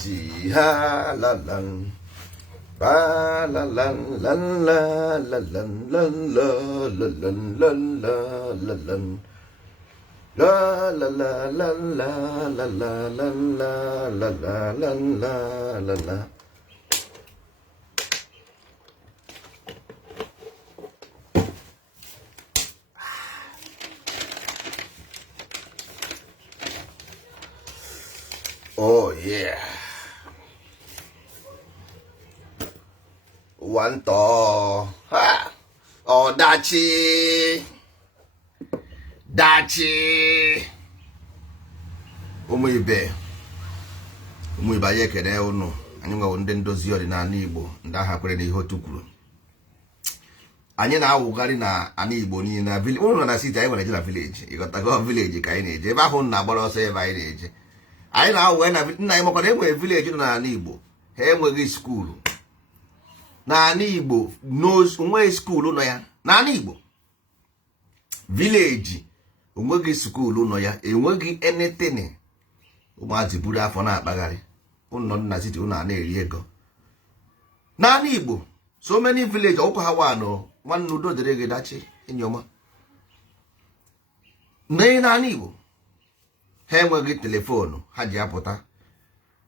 ji ha la lan ba la lan lan la la lan lan la la lan lan la la lan la la la la la la la la la la la la la la. Oh yeah. One to ha. Oh dachi. Ụmụ ibe anyị ekene unu. Anyị nwewo ndị ndozi ọdịnala Igbo ndị agha kwere n'ihe otu kwuru. Anyị na-awụgharị na ana Igbo niile na village. Unu na city anyị nwere eje na village. Ịghọtago village ka anyị na-eje. Ebe ahụ na-agbara ọsọ ebe anyị na-eje. Anyị na-awụgharị na nna anyị makwana enwere village nọ n'ala Igbo. Ha enweghị skuulu. N'ala Igbo onweghị skuulu nọ ya. N'ala Igbo village onweghị skuulu nọ ya, enweghị anything. Ụmụazị buru afọ na-akpagharị ụnọ na city ụnọ na-eri ego. N'ala Igbo so many village ọkwa ha wanụ nwanne udo dịrị gị dachi enyoma. N'ala Igbo ha enweghị telefonu ha ji apụta,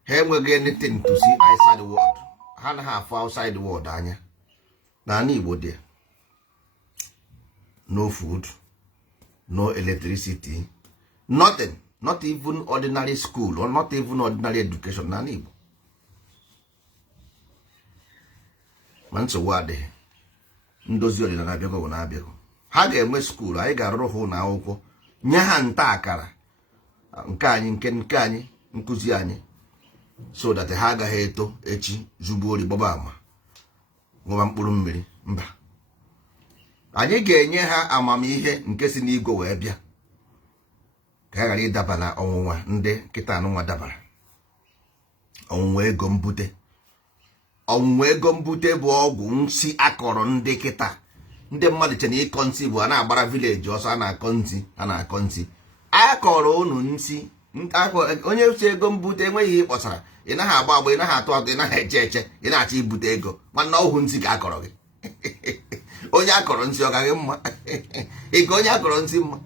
ha enweghị anything to see outside world, ha na ha afọ outside world anya. N'ala Igbo dị no food, no electricity, nothing, not even ordinary school or not even ordinary education n'ala Igbo. Ma nsogbu adịghị, ndozi ọdịnala abịago na abịago. Ha ga-enwe skuul, anyị ga-arụrụ ha ụlọ akwụkwọ, nye ha nta akara nke anyị nke anyị nkụzi anyị, so that ha agaghị eto echi zugbo ori gbaba ama ṅụba mkpụrụ mmiri. Mba, anyị ga-enye ha amamihe nke si n'igwe wee bịa ka ha ghara ịdaba na ọnwụnwa ndị nkịta anụnwa dabara. Ọnwụnwa ego mbute bụ ọgwụ nsi akọrọ ndị kịta. Ndị mmadụ che na ịkọ nsị bụ a na-agbara vileji ọsọ, a na-akọ nsị. Akọrọ unu nsị, onye si ego mbute enweghị ihe ịkpọsara. Ị naghị agba agba, ị naghị atụ atụ, ị naghị eche, ị na-achọ ibute ego. Nwanne ọhụ nsị ka akọrọ gị. Onye akọrọ nsị ọ gaghị mma? Ị onye akọrọ nsị mma?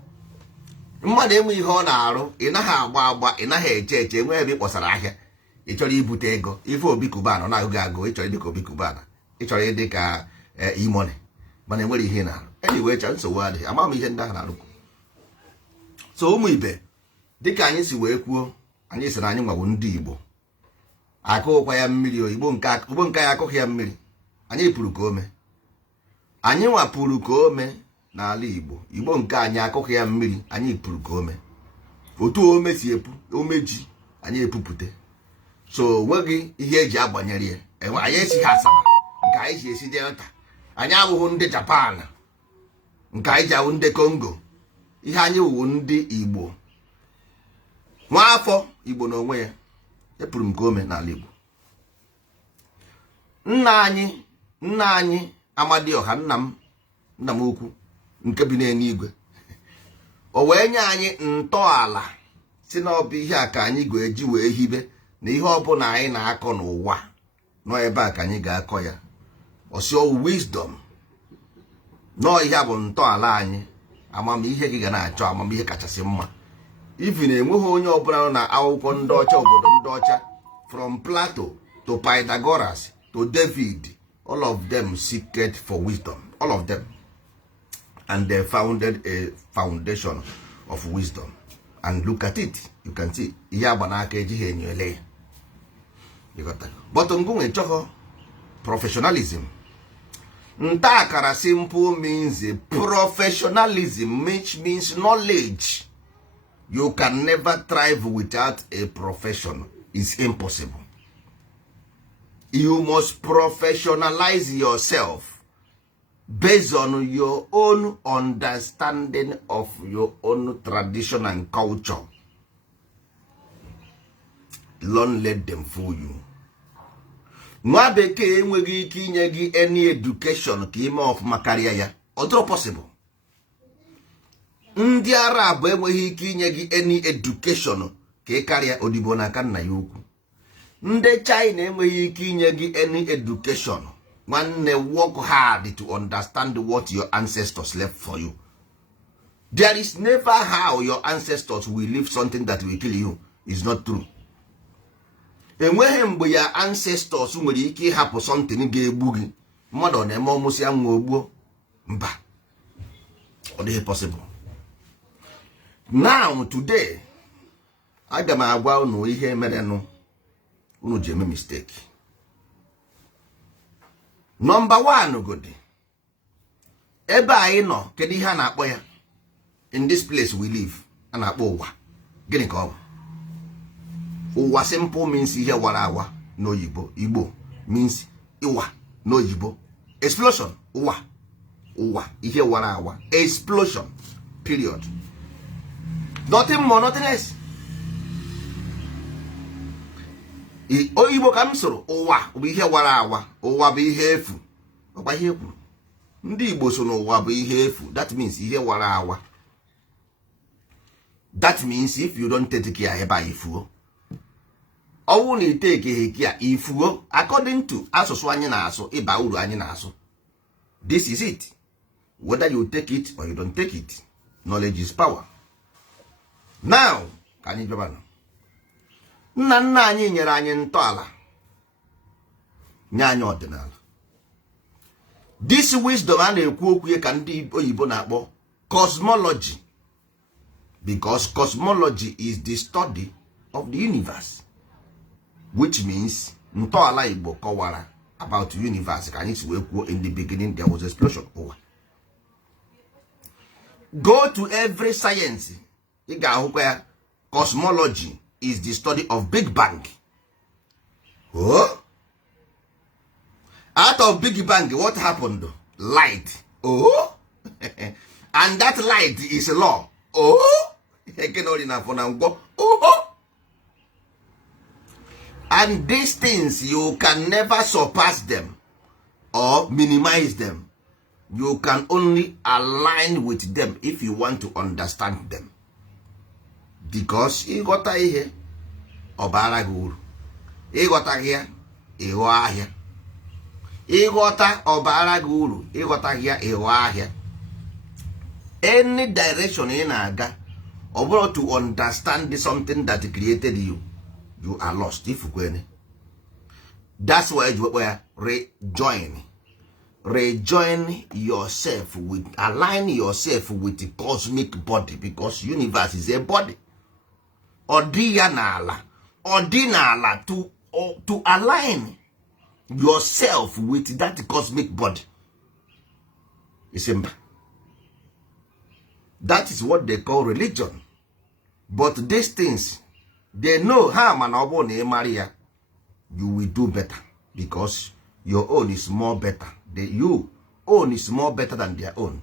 Mmadụ enwe ihe ọ na-arụ, ị naghị agba, ị naghị eche, enweghị ebe ị kpọsara ahịa. Ị chọrọ ibute ego, ife Obi Kubana ọ na-agụ agụ, ị chọrọ ịdị ka Obi Kubana, ị chọrọ ịdị ka Imone, mana enwere ihe na-arụ. Anyway, nsogbu adịghị, ama m ihe ndị ahụ na-arụkwu. So ụmụ ibe, dịka anyị si wee kwuo, anyị sị na anyị nwawo ndị Igbo akụkwa ya mmiri, Igbo nke anyị akụghị ya mmiri, anyị pụrụ ka ome. Anyị nwapụrụ ka ome n'ala Igbo, Igbo nke anyị akụghị ya mmiri, anyị pụrụ ka ome. Otu ome si epu, ome ji, anyị epupụte. So nweghị ihe eji agbanyere ya. Anyị esighị Asaba nke anyị ji esi Delta. Anyị abụghị ndị Japan nke anyị ji awụ ndị Congo. Ihe anyị wụ ndị Igbo, nwa afọ Igbo n'onwe ya. Epụrụ m ka ome n'ala Igbo. Nna anyị Amadioha, nna m ukwu nke bi n'eluigwe, o wee nye anyị ntọala si na ọ bụ ihe a ka anyị ga-eji wee hibe na ihe ọbụla anyị na-akọ n'ụwa nọ ebe a ka anyị ga-akọ ya. Ọsịọ wisdom nọ ihe bụ ntọala anyị. Amamihe gị ga na-achọ amamihe kachasị mma. Ifi na enweghị onye ọbụla nọ na akwụkwọ ndị ọcha, obodo ndị ọcha, from Plato to Pythagoras to David, all of them seeked for wisdom, all of them, and they founded a foundation of wisdom. And look at it, you can see ihe agba n'aka ejighị enyo ele ya. But ngunwe chọkọ professionalism. Nta akara simple means professionalism, which means knowledge. You can never thrive without a profession. It's impossible. You must professionalize yourself based on your own understanding of your own tradition and culture. Don't let them fool you. Nwa bekee enweghị ike inye gị any education ka ime ọfụma karịa ya. Other possible. Ndị Arab enweghị ike inye gị any education ka ị karịa odibo n'aka nna ya ukwu. ndị China enweghị ike inye gị any education. Nwanne, work hard to understand what your ancestors left for you. There is never how your ancestors will leave something that will kill you. Is not true. Enweghị mgbe ya ancestors nwere ike ịhapụ something ga-egbu gị. Mmadụ na-eme ọmụsị ya nwa ogbuo. Mba, ọ dịghị possible. Now today, aga m agwa unu ihe merenụ unu ji eme mistake. Number one godi, ebe anyị nọ, kedu ihe a na-akpọ ya? In this place we live, a na-akpọ ụwa. Gịnị ka ọ bụ? Ụwa simple means ihe wara awa n'oyibo. Igbo means ịwa n'oyibo. Explosion, ụwa. Ụwa, ihe wara awa. Explosion, period. Nothing more, nothing less. Oyibo ka m soro, ụwa bụ ihe wara awa. Ụwa bụ ihe efu. Ọkwa ihe kwuru. Ndị Igbo so n'ụwa bụ ihe efu. That means ihe wara awa. That means if you don't take care ebe a ifuo. Ọwụ na iteke care ifuo according to asụsụ anyị na-asụ, ịba uru anyị na-asụ. This is it. Whether you take it or you don't take it, knowledge is power. Now, ka anyị bịaba na nna nna anyị nyere anyị ntọala, nye anyị ọdịnala. This wisdom a na-ekwu okwu ya ka ndị oyibo na-akpọ cosmology, because cosmology is the study of the universe, which means ntọala Igbo kọwara about universe ka anyị si wee kwuo in the beginning there was explosion. Ụwa. Go to every science, ị ga-ahụkwa ya. Cosmology is the study of Big Bang. Oh? Out of Big Bang, what happened? Light. Oh? And that light is law. Oh? Oh? And these things, you can never surpass them or minimize them. You can only align with them if you want to understand them. Because ịghọta ihe ọ bara gị uru, ịghọta ya ịghọ ahịa. Ịghọta ọ bara gị uru, ịghọta ya ịghọ ahịa. Any direction ị na-aga, ọ bụrụ to understand something that created you, you are lost. If you that's why you rejoin yourself with, align yourself with the cosmic body, because universe is a body. Ordinala to align yourself with that cosmic body. That is what they call religion. But these things, they know how Maria, you will do better, because your own is more better. Your own is more better than their own.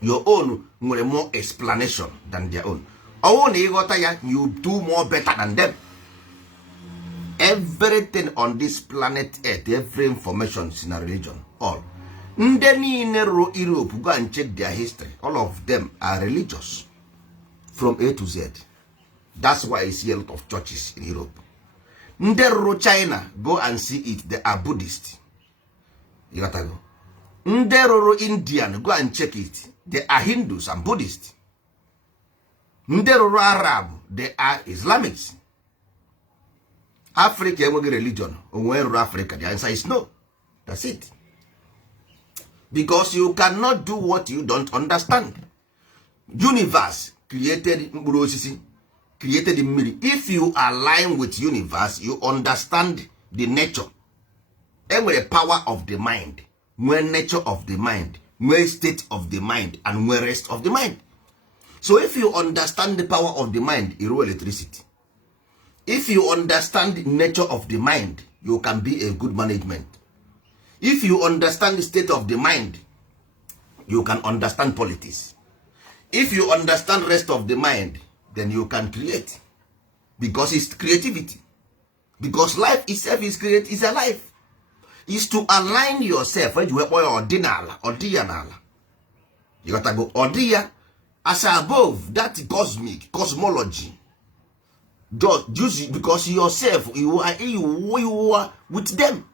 Your own will more explanation than their own. You do more better than them. Everything on this planet Earth, every information is in a religion. All. Europe, go and check their history. All of them are religious. From A to Z. That's why I see a lot of churches in Europe. Ndero China, go and see it. They are Buddhist. You gotta go. Ndero Indian, go and check it. They are Hindus and Buddhists. Ndero Arab, they are Islamics. Africa, religion. Where Africa? The answer is no. That's it. Because you cannot do what you don't understand. Universe created created in mirror. If you align with universe, you understand the nature. And the power of the mind, when nature of the mind, when state of the mind, and when rest of the mind. So if you understand the power of the mind, you roll electricity. If you understand the nature of the mind, you can be a good management. If you understand the state of the mind, you can understand politics. If you understand rest of the mind, then you can create. Because it's creativity. Because life itself is is alive. Is to align yourself when you have ordinala. You gotta go ordia as above that cosmology. just because yourself, you are with them.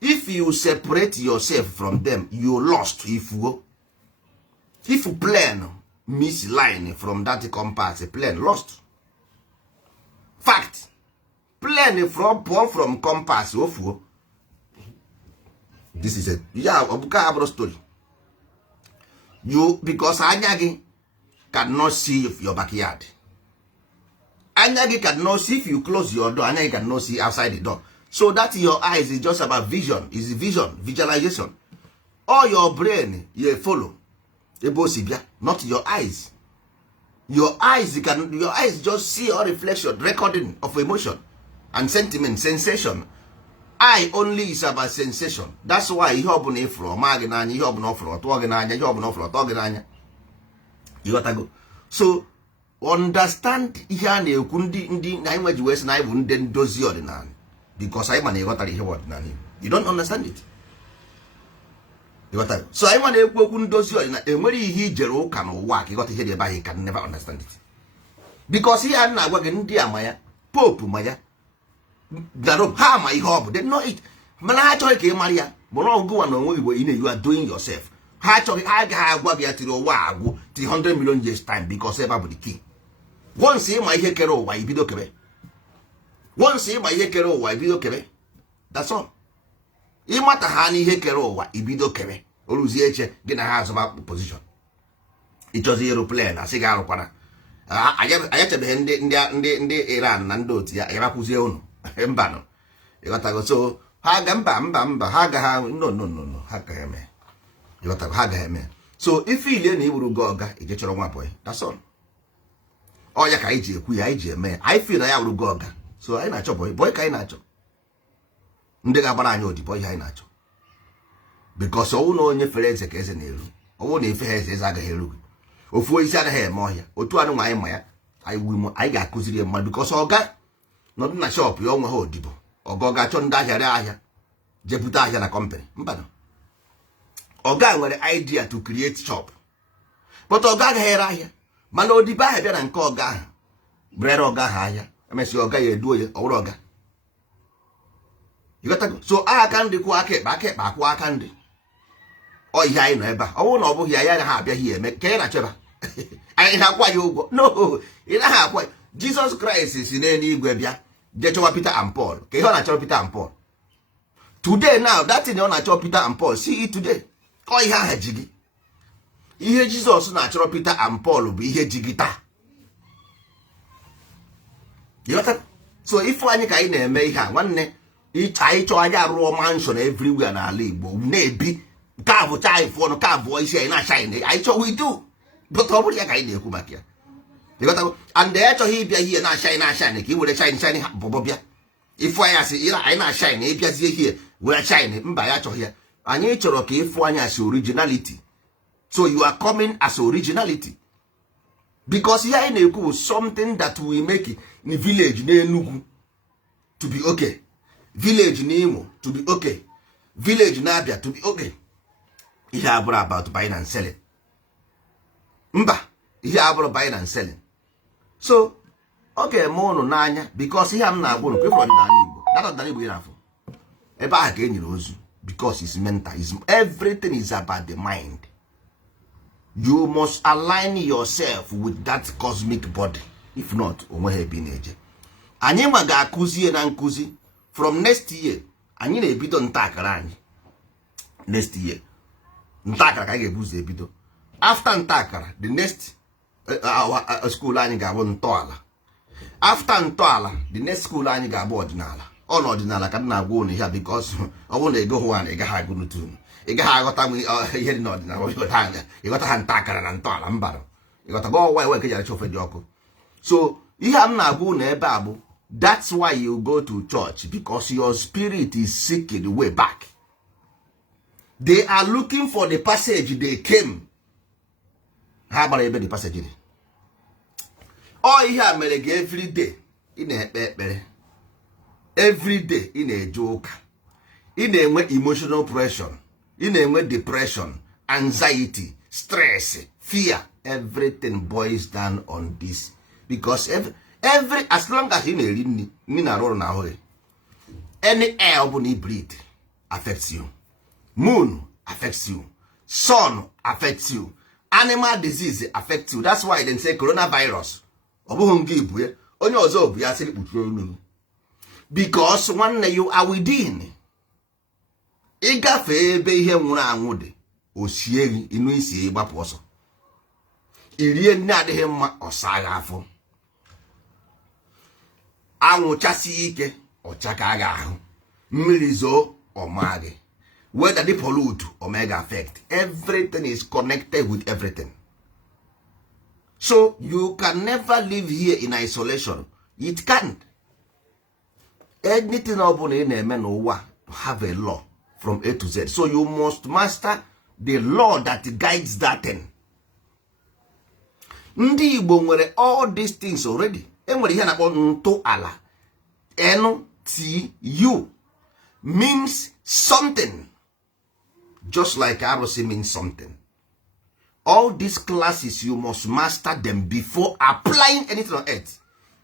If you separate yourself from them, you lost. If plane miss line from that compass, plane lost. Fact. Plane from compass, this is a story. You, because Anyagi cannot see your backyard. Anyagi cannot see if you close your door. Anyagi cannot see outside the door. So that your eyes is just about vision. Is vision, visualization. All your brain, you follow. Not your eyes. Your eyes just see a reflection, recording of emotion and sentiment, sensation. Eye only is about sensation. That's why ihe ọbụla ifuru ọmagị n'anya, ihe ọbụla ọfụrụ ọtụọ gị n'anya, ihe ọbụla ọfụrụ ọtụọ gị n'anya. You got to go. So understand ihe a na-ekwu ndị na anyị nweji wee sị na anyị bụ ndị ndozi ọdịnala, because anyị ma na ịghọtara ihe ọdịnala. You don't understand it. You got to go. So anyị ma na-ekwu okwu ndozi ọdịnala, enwere ihe ijere ụka n'ụwa ka ịghọta ihe dị ebe ahụ, you can never understand it. Because ihe a na-agwa gị ndị ama ya, pope ma ya, ha ma ihe ọ bụ, they know it. Mana ha achọghị ka ị mara ya, bụ na ọgụwa na onwe Igbo you are doing yourself. Ha achọghị, ha agaghị agwa gị ya tiri ụwa agwụ till 100 million years time, because ebe bụ the key. Once ịma ihe kere ụwa ibido kebe. Once ịma ihe kere ụwa ibido kebe. That's all. Ịmata ha na ihe kere ụwa ibido kebe. Oluzie eche gị na ha azụba position. Ịchọzi aeroplane asị gị arụkwana. Ayachebeghị ndị Iran na ndị otu ya ịrakwụzie unu. Mba no. Ịghọtago. So ha ga mba ha agaghị, no ha agaghị eme. Ịghọtago, ha agaghị eme. So ife ile na iwuru gị ọga ije chọrọ nwa boy. That's all. Ọ ya ka anyị ji ekwu ya, anyị ji eme ya. Anyị feel na ya wuru gị ọga. So anyị na-achọ boy ka anyị na-achọ. Ndị ga-agbara anyị odibo ihe anyị na-achọ. Because ọwụ na onye fere eze ka eze na-eru. Ọwụ na efe ha eze agaghị eru gị. Ofu isi agaghị eme ọhịa. Otu anụ nwa anyị ma ya, anyị ga-akụziri ya mmadụ. Because ọga nọdụ na shop ya onwe ha odibo. Ọga ga-achọ ndị ahịa ree ahịa, jepụta ahịa na company. Mba no. Ọga nwere idea to create shop, but ọga agaghị ere ahịa. Mana odibo ahụ bịa na nke ọga ahụ, brere ọga ahụ ahịa, emesi ọga ya eduo ya, ọwụrụ ọga. You got to go. So aka ndị kwụ aka ekpe akwụ aka ndị. Ọ ihe anyị nọ ebe a. Ọ bụrụ na ọ bụghị ya ha abịaghị eme ka ị na-achọba. Anyị na-akwa ya ụgwọ. No, ị naghị akwa. Jesus Christ si n'eluigwe bịa je chọwa Peter and Paul. Ka ihe ọ na-achọ Peter and Paul. Today now, that thing ọ na-achọ Peter and Paul, see it today. Ọ ihe aha ji gị. Ihe Jesus na-achọrọ Peter and Paul bụ ihe ji gị taa. You got to. So ife anyị ka anyị na-eme ihe a nwanne. Anyị chọọ anyị arụọ mansion everywhere n'ala Igbo na-ebi ka abụ chai fọnụ ka abụọ isi anyị na-ashine. Anyị chọọ we do, but ọ bụrụ ya ka anyị na-ekwu maka ya. And they achọghị ịbịa ihe na-ashine ka ị were shine bụbọ bịa. Ifu anyị asị anyị na-ashine ịbịazie ihe were shine, mba ya achọghị ya. Anyị chọrọ ka ịfụ anyị as originality. So you are coming as originality. Because ihe anyị na-ekwu something that we make in village n'Enugu to be okay. Village n'Imo to be okay. Village n'Abia to be okay. Ihe abụrụ about buying and selling. Mba, ihe abụrụ buying and selling. So, okay, unu n'anya, because ihe m na-agwa unu kwefọrọ ọdịnala Igbo. That ọdịnala Igbo ị na-afụ. Ebe ahụ ka e nyere ozu. Because it's mental. Everything is about the mind. You must align yourself with that cosmic body. If not, onwe ha ebi na-eje. Anyị nwa ga-akụzie na nkụzi. From next year, anyị na-ebido ntakara anyị. Next year. Ntakara ka anyị ga-ebuzo ebido. After ntakara, the next school anyị ga-abụ ntọala. After ntọala, the next school anyị ga-abụ ọdịnala. Ọ na ọdịnala ka m na-agwa unu ihe because ọ bụrụ na ego hụwa na ị gaghị agụ n'utu unu. Ị gaghị aghọta ihe dị n'ọdịnala. Ịghọta ha ntakara na ntọala mbara. Ịghọta gị ọwa ewe nke jara chofe dị ọkụ. So ihe a m na-agwa unu ebe a bụ, that's why you go to church, because your spirit is seeking the way back. They are looking for the passage they came. Ha gbara ebe the passage dị. Ọ ihe a mere gị every day ị na-ekpe ekpere. Every day ị na-eje ụka. Ị na-enwe emotional pressure. Ị na-enwe depression, anxiety, stress, fear. Everything boils down on this. Because every as long as ị na-eri nri na-arụ ọrụ n'ahụ gị, any air ọ bụla ị breathe affects you. Moon affects you, sun affects you, animal disease affects you. That's why they say coronavirus ọ bụghị nke ibu ya, onye ọzọ bụ ya sịrị kpuchie olu, because nwanne you are within. Ịgafe ebe ihe nwụrụ anwụ dị, o sie gị inu isi ịgbapụ ọsọ, irie nne adịghị mma ọsa gị afọ, anwụchasị ike ọchaka gị ahụ, mmiri zoo ọma gị, whether they pollute or mega affect. Everything is connected with everything. So you can never live here in isolation. It can't. Anything ọbụla ị na-eme n'ụwa have a law from A to Z. So you must master the law that guides that thing. Ndị Igbo nwere all these things already. Enwere ihe na-akpọ ntọala. NTU means something. Just like arụsị means something. All these classes, you must master them before applying anything on earth.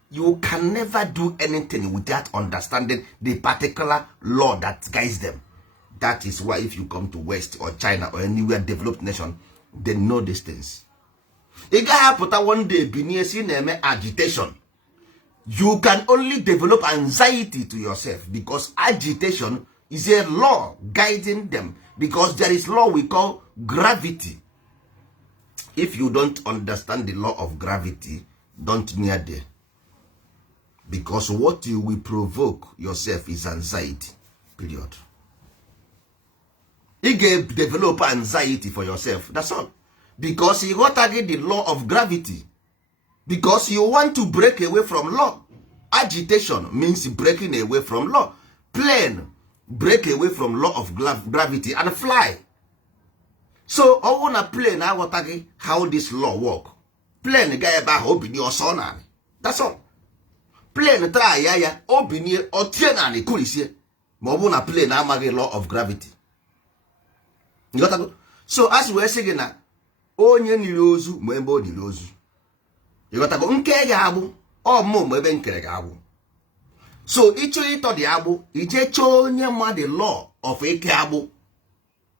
You can never do anything without understanding the particular law that guides them. That is why if you come to West or China or anywhere developed nation, they know these things. Ị gaghị apụta one day binye si na-eme agitation. You can only develop anxiety to yourself because agitation is a law guiding them, because there is law we call gravity. If you don't understand the law of gravity, don't near there, because what you will provoke yourself is anxiety, period. You get develop anxiety for yourself, that's all, because you got to get the law of gravity, because you want to break away from law. Agitation means breaking away from law. Plane break away from law of gravity and fly. So I want to plane aghọtaghị how this law work. Plane ga ebe ahụ obinye ọsọ naanị, that's all. Plane try ya obinye otie naanị kurisie, ma ọ bụ na plane amaghị law of gravity. So as we sị gị na onye niri ozu ma ebe o niri ozu, ịghọtago nke ya agbụ ọmụmụ ebe nkere ga agbụ. So ịchọ ịtọ dị agbụ, ije chọọ onye ma the law of ike agbụ,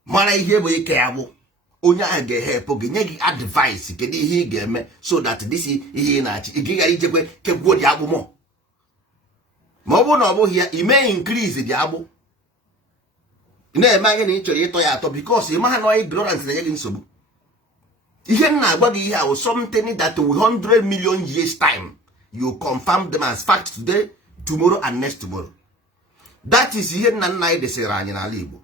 mara ihe bụ ike agbụ, onye ahụ ga-ehepụ gị, nye gị advice kedu ihe ị ga-eme so that this ihe ị na-achị ị gaghị ijekwe kegwuo dị agbụ mọ. Ma ọ bụrụ na ọ bụghị ya, ime increase dị agbụ, na-eme anya na ị chọrọ ịtọ ya atọ because ị maha na ignorance na-enye gị nsogbu. Ihe m na-agwa gị ihe ahụ something that 100 million years time you confirm them as fact today, tomorrow and next tomorrow. That is ihe nna nna anyị desịrị anyị n'ala Igbo.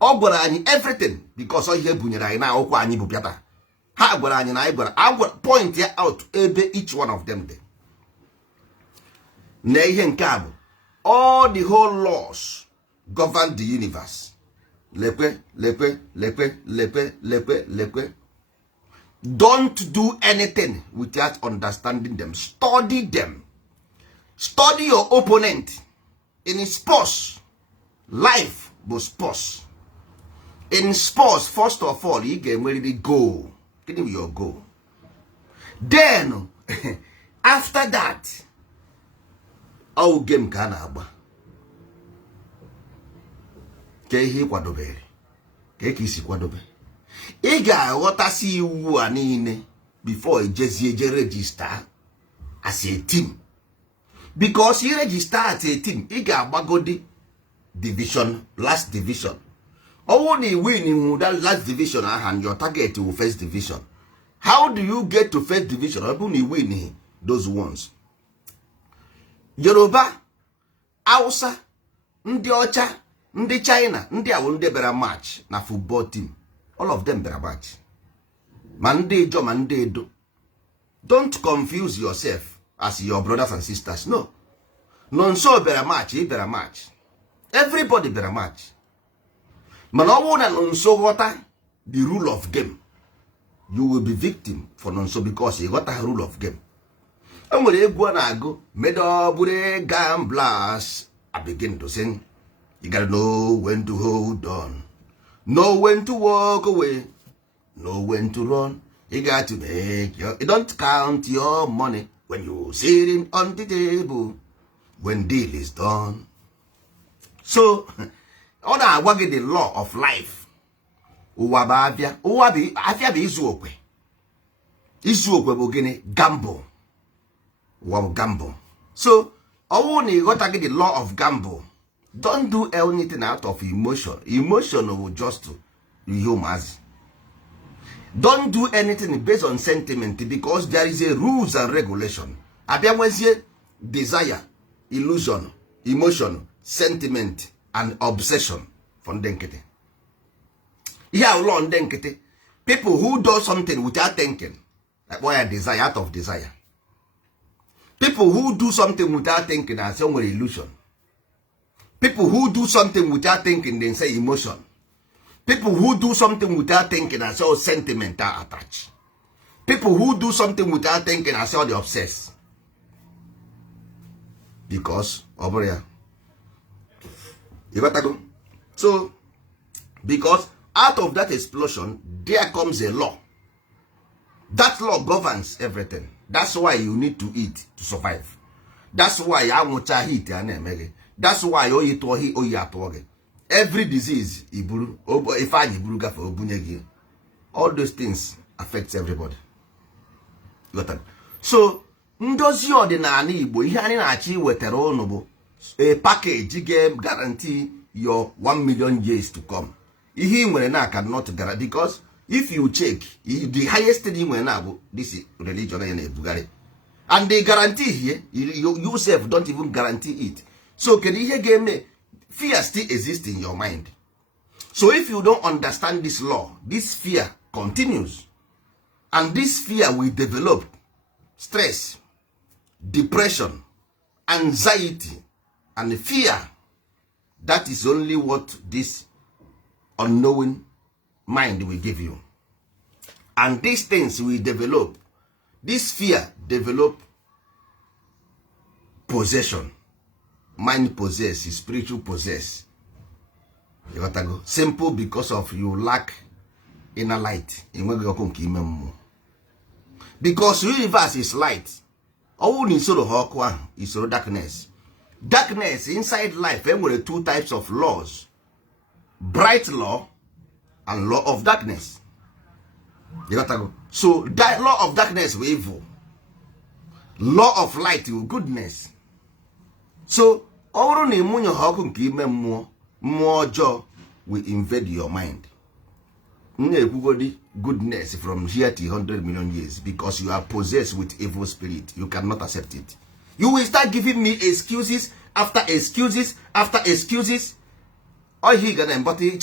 Ọ gwara anyị everything because ọ ihe bunyere anyị na akwụkwọ anyị bụ pịata. Ha gwara anyị na anyị gwara point ya out ebe each one of them dị. Na ihe nke a bụ all the whole laws govern the universe. Lekwe, lekwe, lekwe, lekwe, lekwe, lekwe. Don't do anything without understanding them. Study them. Study your opponent. In sports, life was sports. In sports, first of all, you get ready to go. Give me your goal. Then, after that, our game can agba. Ke ihe kwadobere. Ke isi kwadobe. Ị ga-aghọtasị iwu a niile before eje register as a team. Because you register as a team, ị ga-agbagodi division, last division. Ọ na win in that last division and your target to first division. How do you get to first division? Ọ bụ na win those ones. Yoruba, Hausa, ndị ọcha, ndị China, ndị awụ ndị bịara match na football team. All of them bịara match. Ma ndị Ijo ma ndị Edo. Don't confuse yourself as your brothers and sisters. No. Nonso bịara match, ị bịara match. Everybody bịara match. Mana ọ bụrụ na Nonso ghọta the rule of game, you will be victim for Nonso because he ghọta rule of game. O nwere egwu a na-agụ medobure gamblers. I begin to sing. You gotta know when to hold on, know when to walk away, know when to run. You got to make your, you don't count your money when you sit in on the table, when deal is done. So ọ na-agwa gị the law of life. Ụwa bụ abịa, ụwa bụ afịa bụ izu okwe. Izu okwe bụ gịnị? Gamble. Ụwa bụ gamble. So ọwụ na ịghọta gị the law of gamble, don't do anything out of emotion. Emotion will just ihe ụmụazị. Don't do anything based on sentiment, because there is a rules and regulation. Abịa nwezie desire, illusion, emotion, sentiment and obsession for ndị nkịtị. Ihe ụlọ ndị nkịtị. People who do something without thinking, like why a desire, out of desire. People who do something without thinking are say nwere illusion. People who do something without thinking, they say emotion. People who do something without thinking are so sentimental attached. People who do something without thinking are so the obsessed. Because over here, you got to go. So, because out of that explosion, there comes a law. That law governs everything. That's why you need to eat to survive. That's why I want to eat. That's why you eat or you every disease, all those things affects everybody. So, ndozi ọdịnala Igbo, ihe anyị na-achọ iwetara unu bụ a package game guarantee your 1 million years to come. Ihe ị nwere na cannot guarantee, because if you check, the highest thing ị nwere na bụ this religion ya na-ebugharị. And they guarantee here, you yourself don't even guarantee it. So, kedu ihe ga-eme? Fear still exists in your mind. So if you don't understand this law, this fear continues. And this fear will develop stress, depression, anxiety, and fear. That is only what this unknowing mind will give you. And these things will develop. This fear develop possession. Mind possess, spiritual possess. You got to go. Simple because of you lack inner light. Because universe is light. All in sort of is sort of darkness. Darkness inside life, there were two types of laws: bright law and law of darkness. You got to go. So that law of darkness will evil. Law of light will goodness. So ọrụ na emunye ha ọkụ nke ime mmụọ ọjọọ will invade your mind. Na-ekwugodi goodness from here to 100 million years, because you are possessed with evil spirit. You cannot accept it. You will start giving me excuses after excuses after excuses. All he gonna, but it's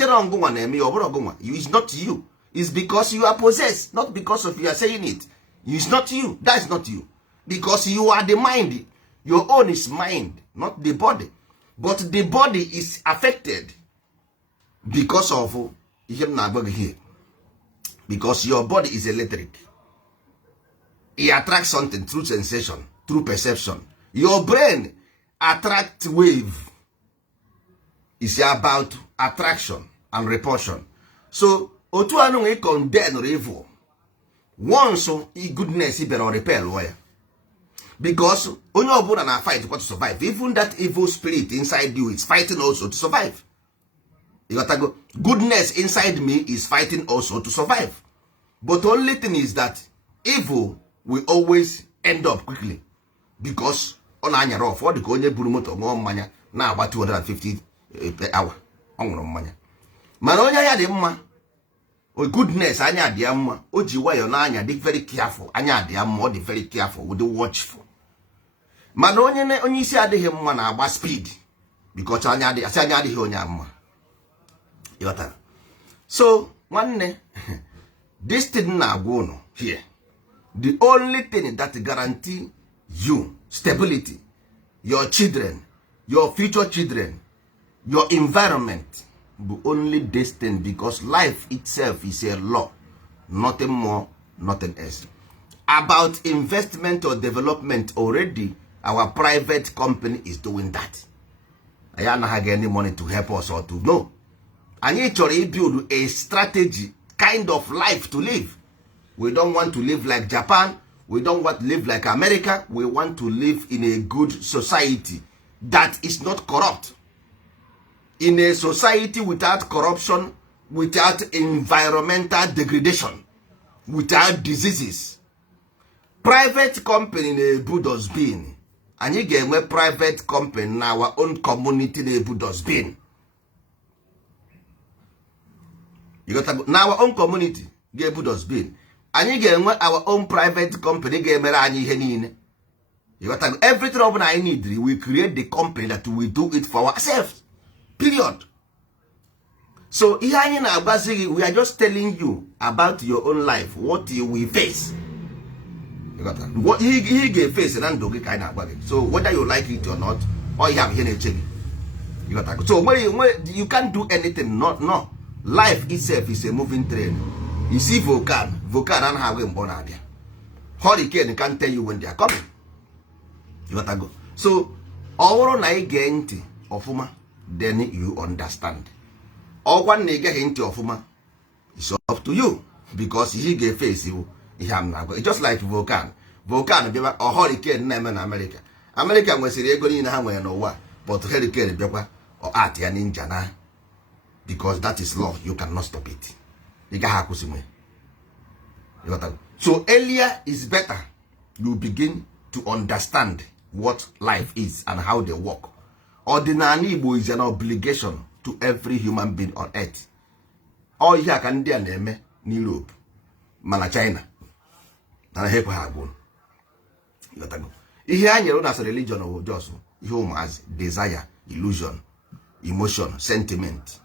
not you. It's because you are possessed, not because of you are saying it. It's not you. That's not you. Because you are the mind. Your own is mind, not the body. But the body is affected because of here. Because your body is electric. It attracts something through sensation, through perception. Your brain attracts wave. It's about attraction and repulsion. So, otu anu e condemn evil. Once goodness he better repel where. Because onye ọbụla na fight to survive. Even that evil spirit inside you is fighting also to survive. You gotta go. Goodness inside me is fighting also to survive. But the only thing is that evil will always end up quickly. Because on anya rough, what the onye buru moto ṅụọ mmanya na agba 250 per hour. Ọ ṅụrụ mmanya. Mana onye ya dị mma. Goodness anya dị ya mma. O ji wayo na anya dị very careful. Anya dị ya mma, ọ dị very careful, with the watchful. Mana onye isi adịghị mma na agba speed. Because anya adịghị onye mma. So nwanne, this thing na-agwa unu here, the only thing that guarantee you stability, your children, your future children, your environment, but only this thing, because life itself is a law, nothing more, nothing else. About investment or development, already our private company is doing that. I don't have any money to help us or to know. And actually build a strategy, kind of life to live. We don't want to live like Japan. We don't want to live like America. We want to live in a good society that is not corrupt. In a society without corruption, without environmental degradation, without diseases. Private company na-ebu dustbin. Anyị ga-enwe private company na our own community na-ebu dustbin. You got to go. Na our own community ga-ebu dustbin. Anyị ga-enwe our own private company ga-emere anyị ihe niile. You got to go. Everything ọbụla anyị need, we create the company that we do it for ourselves. Period. So ihe anyị na-agbazi gị, we are just telling you about your own life, what you will face. You got that? What he ga-face na ndụ gị ka anyị na-agba gị. So whether you like it or not, or you have ihe na-eche gị. You got that? So you can't do anything. No. Life itself is a moving train. You see volcano anaghị agwa mgbe ọ na-abịa. Hurricane can't tell you when they are coming. You got to go. So ọ bụrụ na ị gee ntị ọfụma, then you understand. Ọgwa na ị geghị ntị ọfụma, it's up to you, because he ga-face you ihe am na-agwa. It's just like volcano bịaba, or hurricane na-eme na America nwesịrị ego niile ha nwere n'ụwa, but hurricane bịakwa or art ya ninja na, because that is law. You cannot stop it. Ị gaghị akwụsị nwe. So earlier is better you begin to understand what life is and how they work. Ọdịnala Igbo is an obligation to every human being on earth. All ihe aka ndị a na-eme n'Europe mana China na hekwe ha agwụ. Ihe a nyere na religion bụ just ihe ụmụazị, desire, illusion, emotion, sentiment.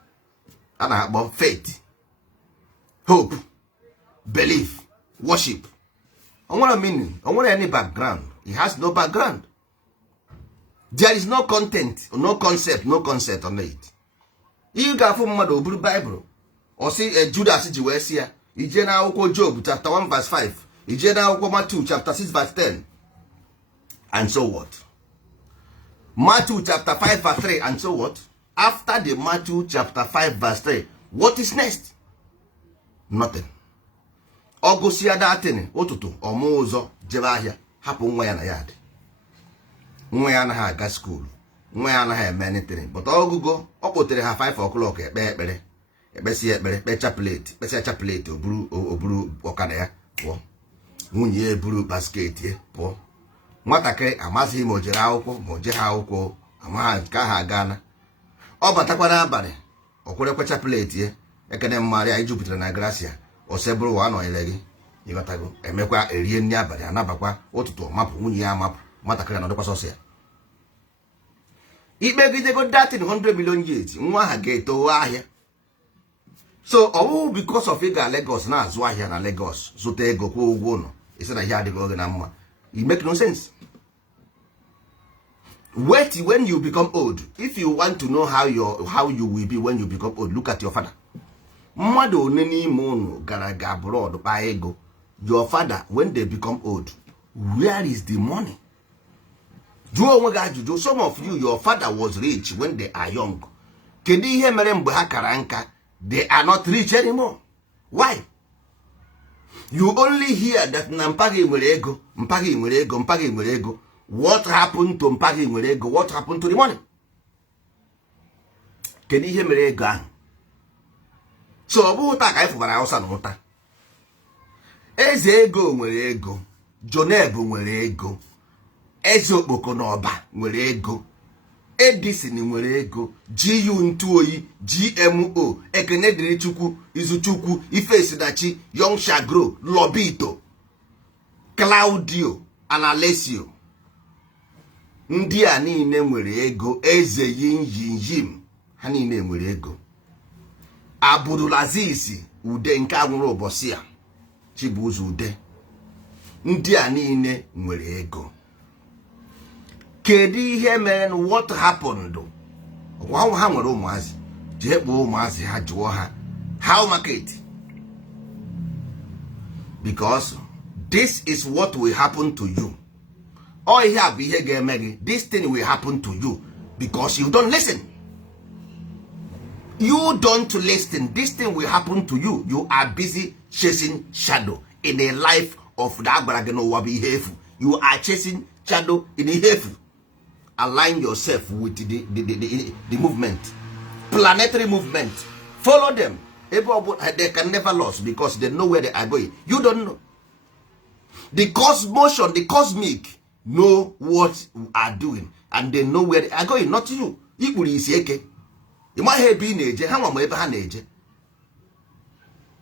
A na-akpọ faith, hope, belief, worship. Onwere meaning, onwere any background. It has no background. There is no content, no concept on it. Ị ga-afụ mmadụ oburu Bible o si Judas ji wee si ya, ije na akwụkwọ Job chapter 1 verse 5, ije na akwụkwọ Matthew chapter 6 verse 10, and so what? Matthew chapter 5 verse 3, and so what? After the Matthew chapter 5 verse 3, what is next? Nothing. Ọ gụsịa datin ụtụtụ ọmụ ụzọ jebe ahịa, hapụ nwa ya na yard. Nwa ya anaghị aga school, nwa ya anaghị eme anything, but ọgụgụ ọ kpọtere ha 5 o'clock ekpesi ekpere, kpecha plate, oburu ọkada ya pụọ. Nwunye ya eburu basket ya pụọ. Nwatakịrị amazighị ma o jere akwụkwọ ma o jeghị akwụkwọ, amaghị ka ha agana. Ọ batakwa n'abalị, o kwere kwecha plate ya, ekene mmarịa ijupụtara na gracia, o sebụrụ wa anọnyere gị. Ịghọtago, emekwa erie nri abalị, anabakwa ụtụtụ mapụ, nwunye ya amapụ, nwatakịrị na ọdịkwa sọsọ ya. Ikpegidego datin 100 million years, nwa ha ga-eto ahịa. So ọ because of ịga Lagos na-azụ ahịa na Lagos, zụta ego kwụọ ụgwọ ụlọ, isi na ihe adịghị oge na mma. It make no sense. Wait when you become old. If you want to know how you will be when you become old, look at your father. Mmadụ one n'ime unu gara abroad kpaa ego. Your father, when they become old, where is the money? Jụọ onwe gị ajụjụ. Some of you, your father was rich when they are young. Kedu ihe mere mgbe ha kara nka? They are not rich anymore. Why? You only hear that na mpaghị nwere ego, mpaghị nwere ego, mpaghị nwere ego. What happened to mpaghị nwere ego? What happened to the money? Kedu ihe mere ego ahụ? So ọ bụ ụta ka anyị fụbara Hausa na ụta. Eze ego nwere ego, Joneb nwere ego, Eze Okpoko n'ọba nwere ego, Edison nwere ego, GU Ntụoyi, GMO, Ekenediri Chukwu, Izuchukwu, Ifesinachi, Young Shagro, Lobito, Claudio, Analesio. Ndị a niile nwere ego. Eze Yim ha niile nwere ego. Abdulaziz Ude nke anwụrụ ụbọchị a, Chibuzo Ude. Ndị a niile nwere ego. Kedu ihe mere? What happened? Ha nwere ụmụazị, jee kpọọ ụmụazị ha, jụọ ha how market, because this is what will happen to you. All ihe a bụ ihe ga-eme gị. This thing will happen to you because you don't listen. You don't listen. This thing will happen to you. You are busy chasing shadow in a life of the agbara gị n'ụwa bụ ihe efu. You are chasing shadow in ihe efu. Align yourself with the movement, planetary movement. Follow them. They can never lose because they know where they are going. You don't know. The cosmotion, the cosmic know what you are doing and they know where they are going, not you. Ikpuru isi eke. Ịmaghị ebe ị na-eje, ha nwa ma ebe ha na-eje.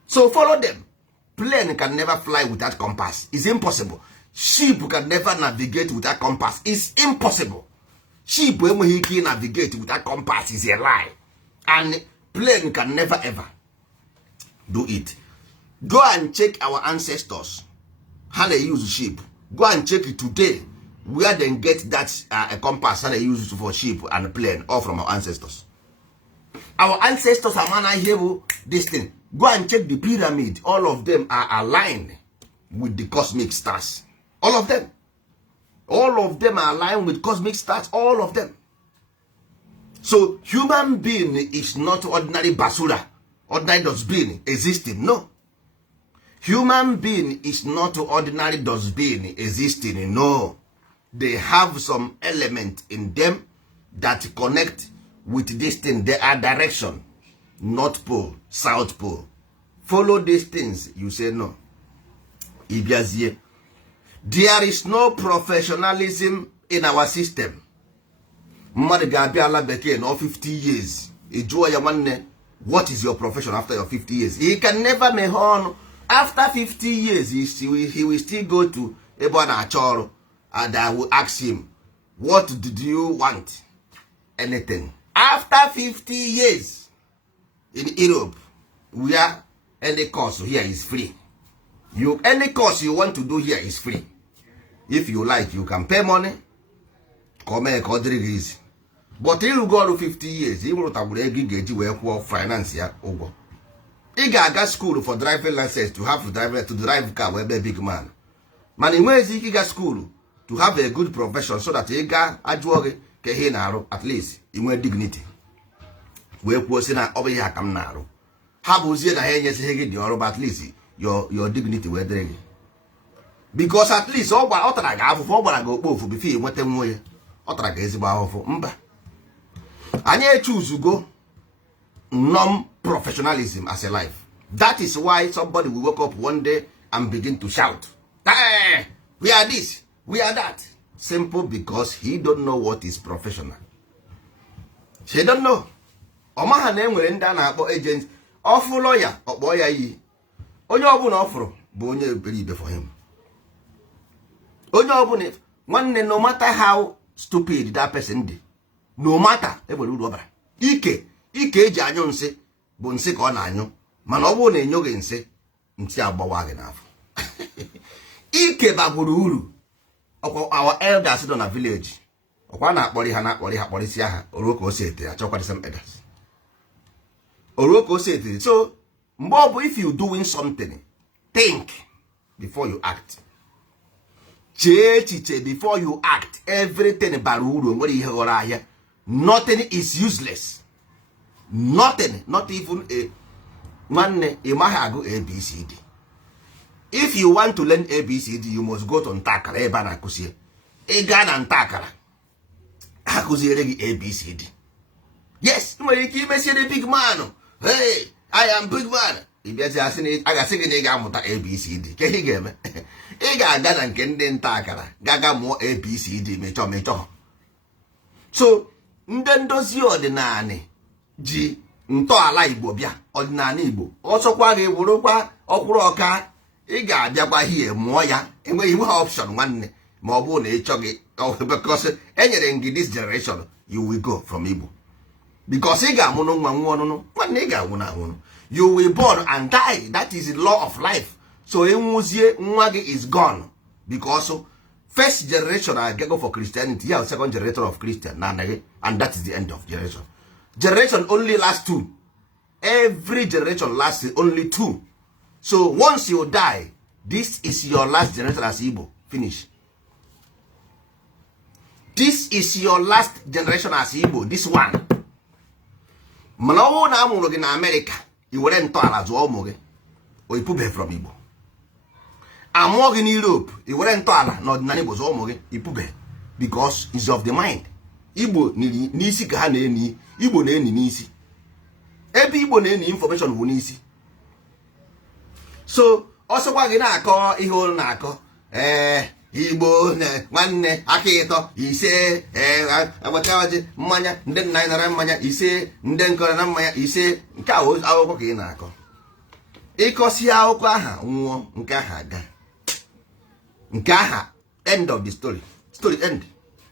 So follow them. Plane can never fly without compass. It's impossible. Ship can never navigate without compass. It's impossible. Ship enweghị ike navigate without compass is a lie. And plane can never ever do it. Go and check our ancestors. How they use ship. Go and check it today. Where they get that compass how they use it for ship and plane, all from our ancestors. Our ancestors are man here this thing. Go and check the pyramid. All of them are aligned with the cosmic stars. All of them. All of them are aligned with cosmic stars. All of them. So human being is not ordinary basura, ordinary dustbin existing. No. Human being is not ordinary dustbin existing. No. They have some element in them that connect with this thing. They are direction. North Pole, South Pole. Follow these things. You say no. Ibiazie. There is no professionalism in our system. Mmadụ ga-abịa ala bekee no 50 years. Ijụọ ya nwanne, what is your profession after your 50 years? He can never meghe ọnụ. After 50 years, he will still go to ebe ọ na-achọ ọrụ, and I will ask him, what did you want? Anything. After 50 years in Europe, where any course here is free. Any course you want to do here is free. If you like, you can pay money. Come easy. But you go to 50 years, you will have finance ya ụgwọ. Ị ga-aga school for driving license to have to drive car wee be big man. Mana inwezi ike ịga school to have a good profession so that ị ga ajụọ gị ka ihe na-arụ, at least inwe dignity. Wee kwuo sị na ọ bụ ihe aka m na-arụ. Ha bụzie na ha enyesighị gị dị ọrụ, but at least your dignity wee dịrị gị. Because at least ọ tara gị afụfụ, ọ gbara gị okpofu before nweta nwa ya. Ọ tara gị ezigbo ahụfụ. Mba. Anyị echuzugo non-professionalism as a life. That is why somebody will wake up one day and begin to shout, hey, we are this, we are that. Simple because he don't know what is professional. He don't know. Ọmaha na enwere ndị a na-akpọ agent. Ọfụ lawyer, ọkpọ ya iyi. Onye ọbụla ọfụrụ bụ onye eberibe for him. Onye ọbụla, nwanne, no matter how stupid that person dị, no matter enwere uru ọbara. Ike eji anyụ nsị bụ nsị ka ọ na-anyụ, mana ọ bụrụ na enyo gị nsị agbawa gị n'afọ. Ike bagwuru uru. Our elders nọ na village. Ọkwa na-akpọrị ha kpọrịsịa ha oruo ka o si ete, achọkwa the same elders. Oruo ka o si ete. So mgbe ọ bụ if you doing something, think before you act. Chee echiche before you act. Everything bara uru, nwere ihe ghọrọ ahịa. Nothing is useless. Nothing, not even a nwanne, ị maghị agụ ABCD. If you want to learn ABCD, you must go to ntakara ebe a na-akụzie. Ị gaa na ntakara, akụziere gị ABCD. Yes, nwere ike imesiere big man. Hey, I am big man. Ị bịazi a ga-asị gị na ị ga-amụta ABCD. Ka ị ga-eme? Ị ga-aga na nke ndị ntakara gaga mụọ ABCD mechọ. So ndị ndozi ọdịnala ji ntọala Igbo bịa, ọdịnala Igbo ọsọkwa gị bụrụkwa ọkwụrụ ọka. Ị ga-abịakwa hie mụọ ya, enweghị ihe option nwanne, ma ọ bụrụ na ị chọghị, because enyere gị this generation, you will go from Igbo. Because ị ga-amụnụ nwa ọnụnụ, nwanne ị ga-anwụ na anwụnụ. You will born and die. That is the law of life. So enwuzie nwa gị is gone. Because first generation I go for Christianity, yeah, second generation of Christian, and that is the end of generation. Generation only lasts 2. Every generation lasts only 2. So once you die, this is your last generation as Igbo. Finish. This is your last generation as Igbo. This one. Mana ọ na amụrụ gị na America, i were ntọala zụọ ụmụ gị, o ipube from Igbo. amụọ gị n'Europe i were ntọala na ọdịnala Igbo zụọ ụmụ gị ipube because is of the mind. Igbo n'isi ka ha na-eni, Igbo na-eni n'isi. Ebe Igbo na-eni information bụ n'isi. So ọsọkwa gị na-akọ ihe olu na-akọ Igbo nwanne aka ịtọ ise agbatawaji mmanya ndị nna anyị nara mmanya ise ndị nkọrọ na mmanya ise nke akwụkwọ ka ị na-akọ. Ịkọsi akwụkwọ aha nwụọ nke aha aga, nke aha end of the story. Story end.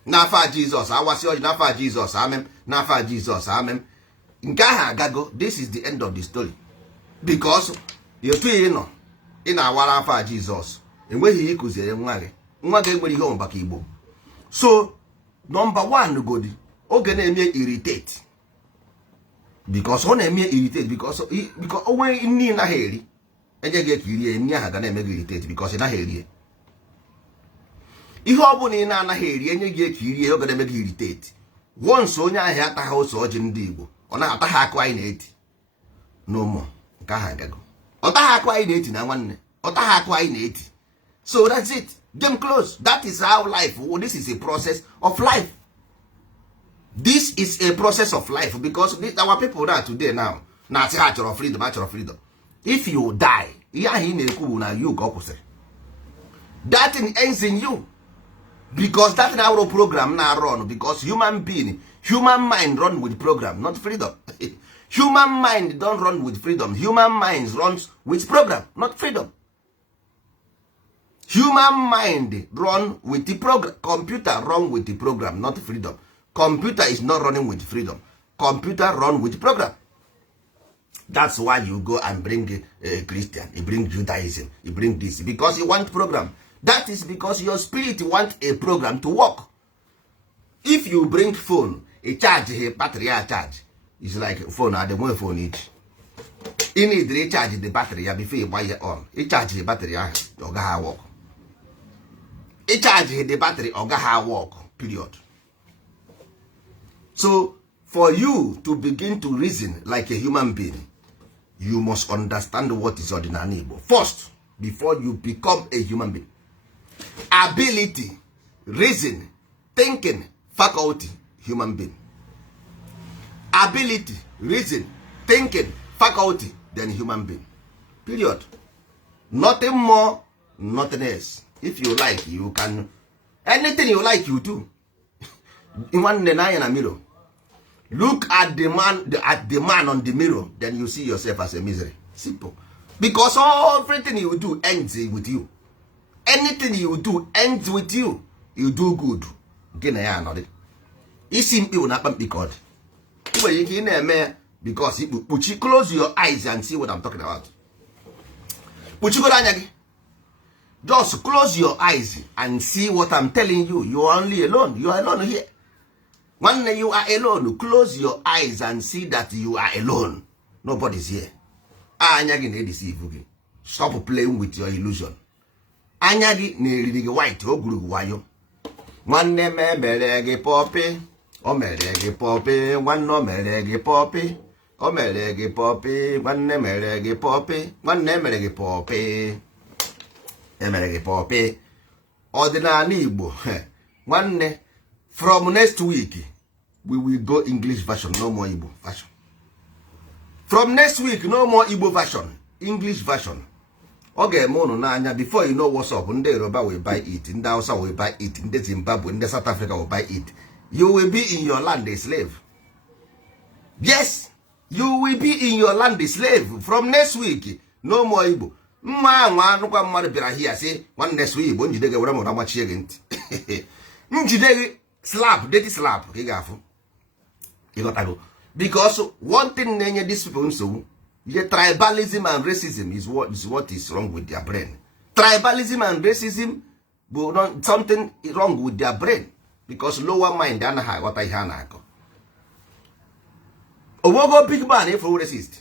N'afọ a Jizọs awasị ọjị, n'afọ a Jizọs amem, n'afọ a Jizọs amem, nke aha agago. This is the end of the story because etu ị na-awara afọ a Jizọs enweghị ịkụziere nwa gị enwere ihe ọmụbaka Igbo. So number one godi oge na-eme irritate because ọ na-eme irritate because onwe nni naghị eri enye gị ekirie nni aha ga na-eme gị irritate because ị naghị eri ihe ọ bụla ị na-anaghị eri enye gị ekirie oge na-eme gị irritate. Once onye ahịa ataghị ose ọjị ndị Igbo ọ na-ata ha akụ anyị na-eti n'ụmụ nke aha agago. Ọ taghị akụ anyị na-eti na nwanne, ọ taghị akụ anyị na-eti. So that's it. Game closed. That is how life. This is a process of life. This is a process of life because our people now today now na-asị ha chọrọ freedom, ha chọrọ freedom. If you die, ihe ahụ ị na-ekwu bụ na you ka ọ kwụsịrị. That thing ends in you because that our program na run because human mind run with program, not freedom. Human mind don't run with freedom. Human mind runs with program, not freedom. Human mind run with the program. Computer run with the program, not freedom. Computer is not running with freedom. Computer run with program. That's why you go and bring Christian, you bring Judaism, you bring this because you want program. That is because your spirit want a program to work. If you bring phone, a charge, a battery charge. It's like phone, the one phone each. You need to recharge the battery before you buy it on. You charge the battery, you got work. You charge the battery, you got work. Period. So, for you to begin to reason like a human being, you must understand what is ordinary Igbo first before you become a human being. Ability, reason, thinking, faculty, human being. Ability, reason, thinking, faculty, then human being. Period. Nothing more, nothing else. If you like, you can. Anything you like, you do. In one mirror. Look at the man on the mirror, then you see yourself as a misery. Simple. Because everything you do ends with you. Anything you do ends with you. You do good. It's simple, not because. Because close your eyes and see what I'm talking about. Just close your eyes and see what I'm telling you. You are only alone. You are alone here. When you are alone, close your eyes and see that you are alone. Nobody's here. Stop playing with your illusion. Anyagi ne white oguru wayo. Nwanne me mere gị popi, o mere gị popi, nwanne o mere gị popi, o mere gị popi, nwanne mere gị popi, nwanne mere gị popi, emere gị popi. Ọdịnala Igbo, nwanne, from next week we will go English version, no more Igbo version. From next week, no more Igbo version, English version. Okay, mono n'anya before you know what's up, ndị Yoruba will buy it, ndị Hausa will buy it, ndị Zimbabwe, ndị South Africa will buy it. You will be in your land a slave. Yes, you will be in your land a slave. From next week, no more Igbo. Mma nwa anụkwa mmadụ bịara here say, one next week Igbo njide gị were mụ amachie gị ntị. Njide gị slap, dirty slap ka ị ga-afụ. Ịghọtago? Because one thing na-enye these people nsogbu, the tribalism and racism is what is wrong with their brain. Tribalism and racism, but something wrong with their brain because lower mind anaghị aghọta ihe a na-akọ. Owogo big man if you racist,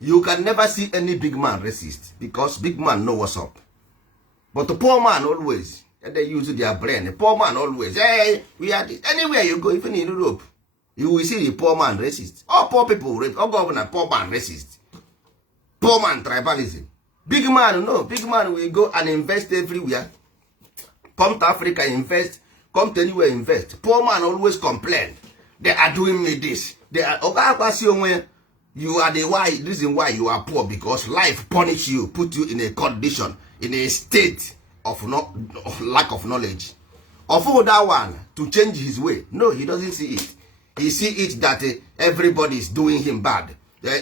you can never see any big man racist because big man know what's up. But the poor man always, they use their brain. The poor man always, hey, we are this. Anywhere you go, even in Europe, you will see the poor man racist. All poor people, all governor, poor man racist. Poor man tribalism. Big man, no, big man will go and invest everywhere. Come to Africa, invest. Come to anywhere, invest. Poor man always complain. They are doing me this. They are. You are the reason why you are poor, because life punish you, put you in a condition, in a state of lack of knowledge. Of all that one to change his way. No, he doesn't see it. He see it that everybody is doing him bad.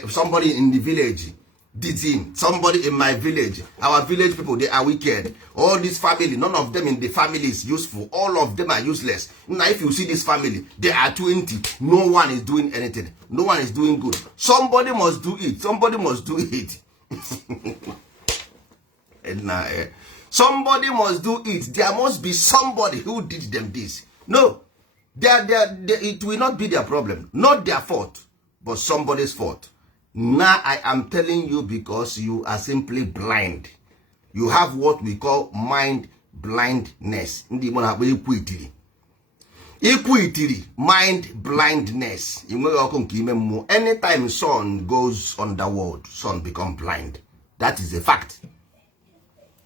Somebody in the village did him. Somebody in my village. Our village people, they are wicked. All this family, none of them in the family is useful. All of them are useless. Now, if you see this family, they are 20. No one is doing anything. No one is doing good. Somebody must do it. Somebody must do it. Somebody must do it. There must be somebody who did them this. No. It will not be their problem. Not their fault, but somebody's fault. Now I am telling you, because you are simply blind. You have what we call mind blindness. Equity, mind blindness. Anytime sun goes underworld, sun become blind. That is a fact.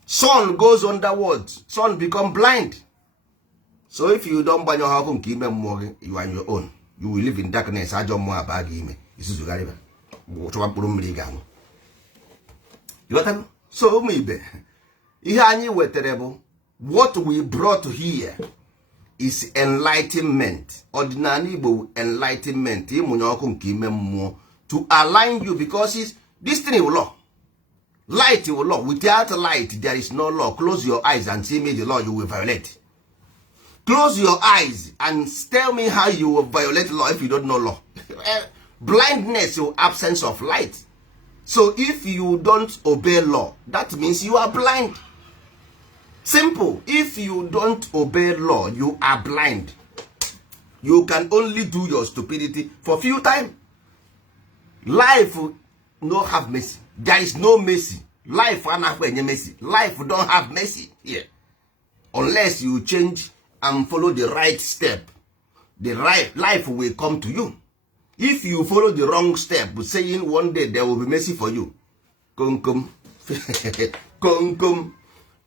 Sun goes underworld, sun become blind. So if you don't buy your house, you are on your own. You will live in darkness. I don't more about game. This is Ugariba. So maybe what we brought here is enlightenment. Ordinary enlightenment to align you, because this thing will law. Light will law. Without light, there is no law. Close your eyes and see me the law you will violate. Close your eyes and tell me how you will violate law if you don't know law. Blindness or absence of light. So if you don't obey law, that means you are blind. Simple. If you don't obey law, you are blind. You can only do your stupidity for few time. Life no have mercy. There is no mercy. Life mercy. Life don't have mercy here. Unless you change and follow the right step, the right life will come to you. If you follow the wrong step, saying one day there will be mercy for you,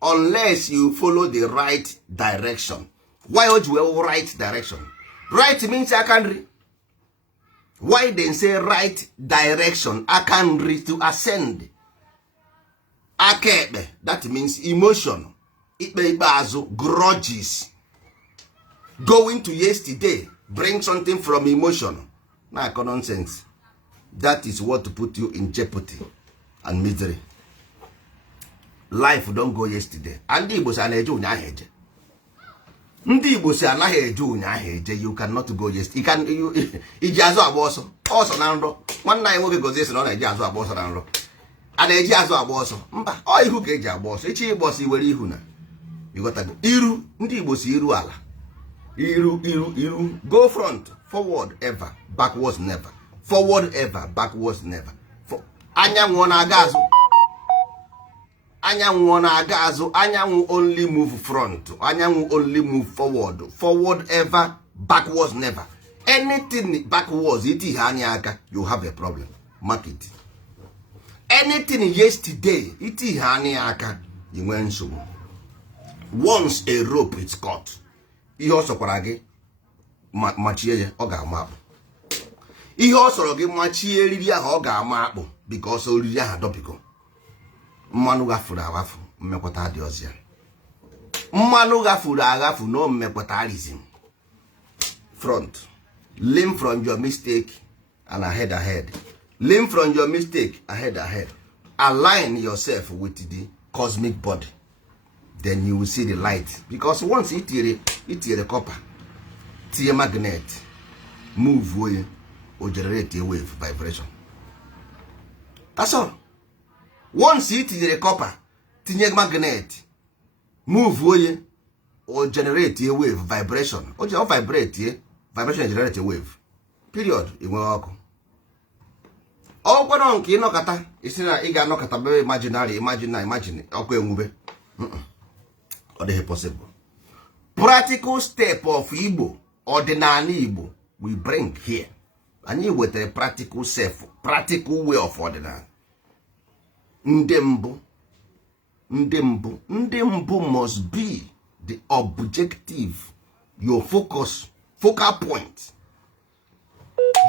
unless you follow the right direction. Why would you right direction? Right means I can read. Why they say right direction? I can read to ascend. Akebe, that means emotion. It may be grudges. Going to yesterday, bring something from emotion. Nah, nonsense. That is what to put you in jeopardy and misery. Life don't go yesterday. And you cannot go yesterday. You just also now. One night we go this on a jazz or boss and a jazz or boss. Oh, you get your boss. It's a bossy where you got to go. Iru, Iru ala. Iru. Go front, forward ever, backwards never. Forward ever, backwards never. Anyanwụ na-aga-azụ. Anyanwụ only move front. Anyanwụ only move forward. Forward ever, backwards never. Anything backwards, you have a problem. Mark it. Anything yesterday, you went so. Once a rope is caught, ihe ọ sọkwara gị machie ya, ọ ga-ama akpụ. Ihe ọ sọrọ gị machie eriri ahụ, ọ ga-ama akpụ, because oriri ahụ dọbiko. Mmanụ gafuru agafu, mmekọta dị ọzọ ya. Mmanụ gafuru agafu, no mmekọtarism. Front. Learn from your mistake and ahead. Learn from your mistake ahead. Align yourself with the cosmic body. Then you will see the light. Because once it is a copper, it's a magnet, move way or generate a wave vibration. That's all. Once it is a copper, it's a magnet, move way or generate a wave vibration. Or just vibrate, vibration generate a wave. Period. It will work. Oh, but on Kinokata, it's not Iganokata, very imaginary, imagine. Okay, move. Or the possible. Practical step of Igbo, ordinary Igbo, we bring here. And you with a practical self, practical way of ordinary. Ndembo, ndị mbụ must be the objective, your focal point.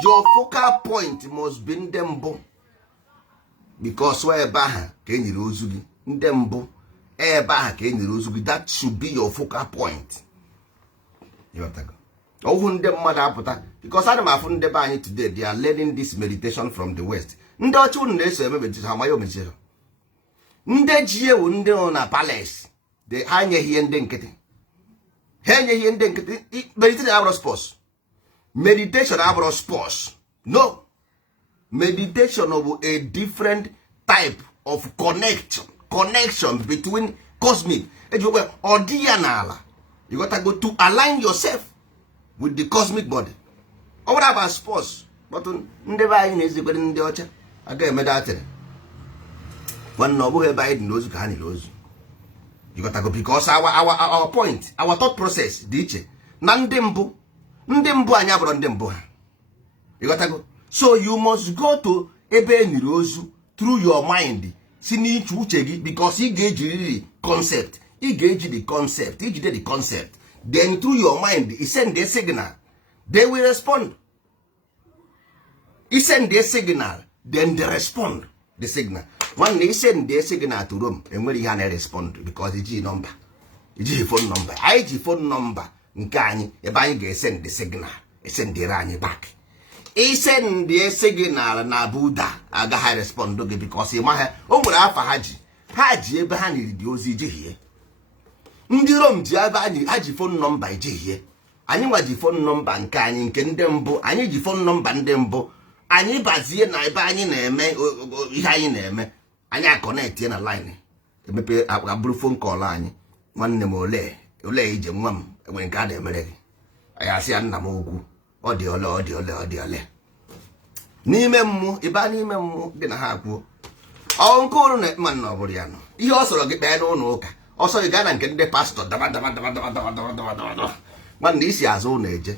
Your focal point must be ndị mbụ, because ebe ahụ ka enyere ozu gị. Ndị mbụ ebe ahụ ka enyere ozu gị. That should be your focal point. Ọhụ ndị mmadụ apụta, because ana m afụ ndị be anyị today, they are learning this meditation from the west. Ndị ọcha unu na-eso eme meditation, amaghị meditation. Ndị ji ewu ndị nọ na palace, ha enyeghị ihe ndị nkịtị. Ha enyeghị ihe ndị nkịtị. Meditation abụrụ sports. Meditation abụrụ sports. No. Meditation bụ a different type of connection between cosmic. Ejiokwe ọ dị ya n'ala. You gotta go to align yourself with the cosmic body. Ọ bụrụ about sports, but ndị be anyị na-ezikwere ndị ọcha aga emedatịrị. Nwanne ọ bụghị ebe anyị dị n'ozu ka ha nile ozu. You gotta go, because our point, our thought process dị iche na ndị mbụ anyị abụrụ ndị mbụ ha. You gotta go. So you must go to ebe eniri ozu through your mind, si n'iche uche gị, because ị ga-ejiriri concept. Ị ga-eji the concept, ijide the concept, then through your mind you send a signal, they will respond. You send a signal, then they respond the signal. When you send a signal to Rome, and when you respond, because iji number, iji phone number, iji phone number nke anyị ebe anyị ga-esend the signal, esendere anyị back. Send the signal na Buddha agaghị respond gị, because ị maghị o nwere afa ha ji ebe ha niri dị ozi ijihie. Ndị Rom ji ebe ha ji phone number ijihie. Anyị nwa ji phone number nke anyị, nke ndị mbụ. Anyị ji phone number ndị mbụ. Anyị bazie na ebe anyị na-eme ihe anyị na-eme. Anyị akọnekt na line, emepe abụrụ phone call anyị. Nwanne m ole ije nwa m enwere nke a na-emere gị. Anyị asị ya nna m okwu. Ọ dị ole. N'ime mmụọ, ịba n'ime mmụọ gị na ha kwuo. Ọ nke ụrụ na mma na ọ bụrụ ya nọ. Ihe ọ sọrọ gị kpee n'ụlọ ụka. Ọsọ gị gaa na nke ndị pastọ daba. Nwanne isi azụ ụlọ eje.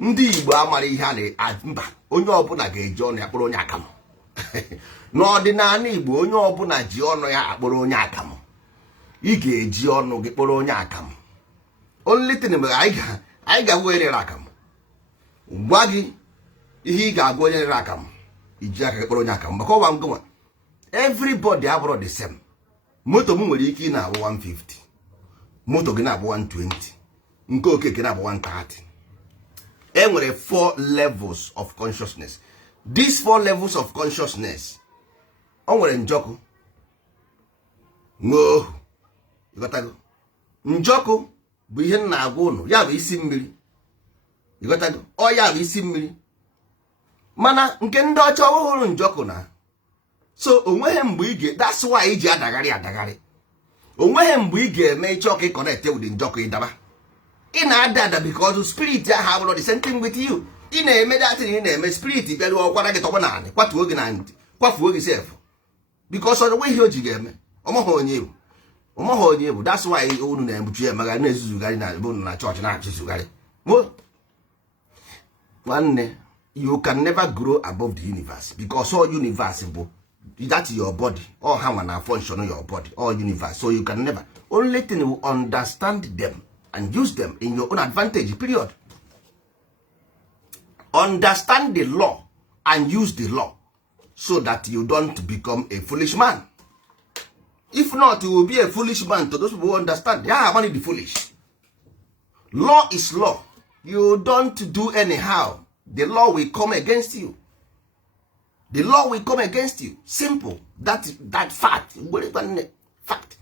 Ndị Igbo amara ihe a mba, onye ọbụla ga-eji ọnụ ya kpọrọ onye akamụ. N'ọdịnala Igbo, onye ọbụla ji ọnụ ya akpọrọ onye akamụ. Ị ga-eji ọnụ gị kpọrọ onye akamụ. Only thing mgbe anyị ga-agwa onye rere akamụ. Gwa gị ihe ị ga-agwa onye rere akamụ, iji aka gị kpọrọ onye akamụ. Maka ọwa ngụnwa, everybody abụrụ the same. Moto m nwere ike ị na-abụ 150, moto gị na-abụ 120, nke okeke na-abụ 130. E nwere 4 levels of consciousness. These 4 levels of consciousness, o nwere njọkụ, ohu, ịghọtago. Njọkụ bụ ihe m na-agwa ụnụ, ya bụ isi mmiri, ịghọtago. Ọ ya bụ isi mmiri, mana nke ndị ọcha ọhụrụ njọkụ na. So onweghị mgbe ị ga, that's why iji adagharị. Onweghị mgbe ị ga-eme ịchọ ka ị connect with njọkụ ịdaba. Ị na-ada because spirit ahụ abụrụ the same thing with you. Ị na-eme datin, ị na-eme spirit bịaruo ọkwara gị tọgbọ naanị, kwatuo gị na ntị, kwafuo gị sef, because ọ nweghị ihe o ji ga-eme. Ọmọghị onye bụ. That's why unu na-ebuchi ya maga na-ezuzugharị na ebe unu na chọọchị na-achịzugharị. Nwanne, you can never grow above the universe, because all universe bụ that's your body. All how na function on your body, all universe. So you can never, only thing you understand them and use them in your own advantage, period. Understand the law and use the law so that you don't become a foolish man. If not, you will be a foolish man to those people who understand. Yeah, I'm only the foolish. Law is law. You don't do anyhow. The law will come against you. The law will come against you. Simple. That fact. Fact.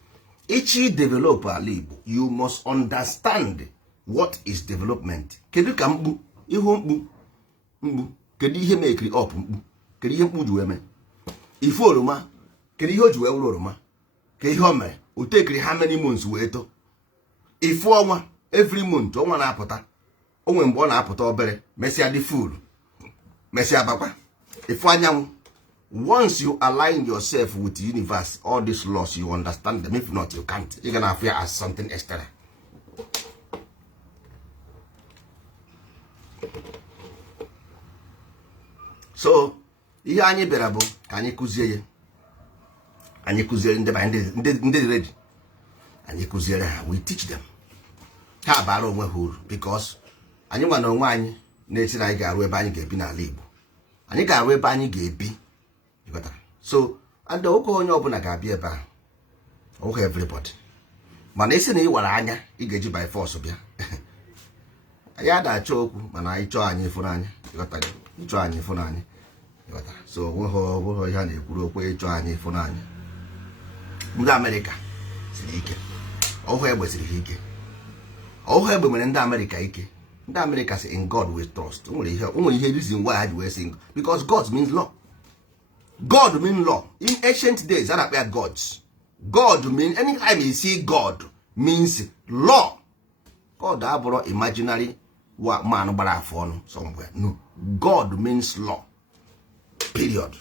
Each developer, you must understand what is development. Kedu ka mkpu? Ihu mkpu. Kedu ihe mekiri up mkpu? Kedu ihe mkpu ji eme? Ifu oroma. Kedu ihe o ji wee wuru oroma? Ke ihe o mere? O tekiri how many months wee to? Ifu ọnwa. Every month ọnwa na-apụta. Onwe mgbe ọ na-apụta obere. Mesịa dị full. Mesịa bakwa. Ifu anyanwụ. Once you align yourself with the universe, all these laws, you understand them. If not, you can't. You're gonna fear as something extra. So, ihe anyị bịara bụ ka anyị kụzie ya. anyị kụziere ndị ready, anyị kụziere ha, we teach them. Ha bara onwe ha uru because anyị nwa na onwe anyị na-echi na anyị ga-arụ ebe anyị ga-ebi n'ala Igbo, anyị ga-arụ ebe anyị ga-ebi. So and ụka onye ọbụla ga-abịa ebe ahụ, ụka everybody, mana isi na ị wara anya ị ga-eji by force bịa anyị ada-achọ okwu, mana anyị chọọ anyị ịfụnanya, ịchọ anyị ịfụnanya. So onweghị ihe a na-ekwuru okwu ịchọ anyị ịfụnanya. Ndị Amerịka siri ike, ọhụ egbe siri ha ike, ọhụ egbe mere ndị Amerịka ike. Ndị Amerịka si in God we trust. O nwere ihe reason why ha ji wee sing, because God means law. God means law. In ancient days, a na-akpọ ya gods. God means, anytime you see God, means law. God abụrụ imaginary man gbara afọ ọnụ somewhere. No, God means law. Period.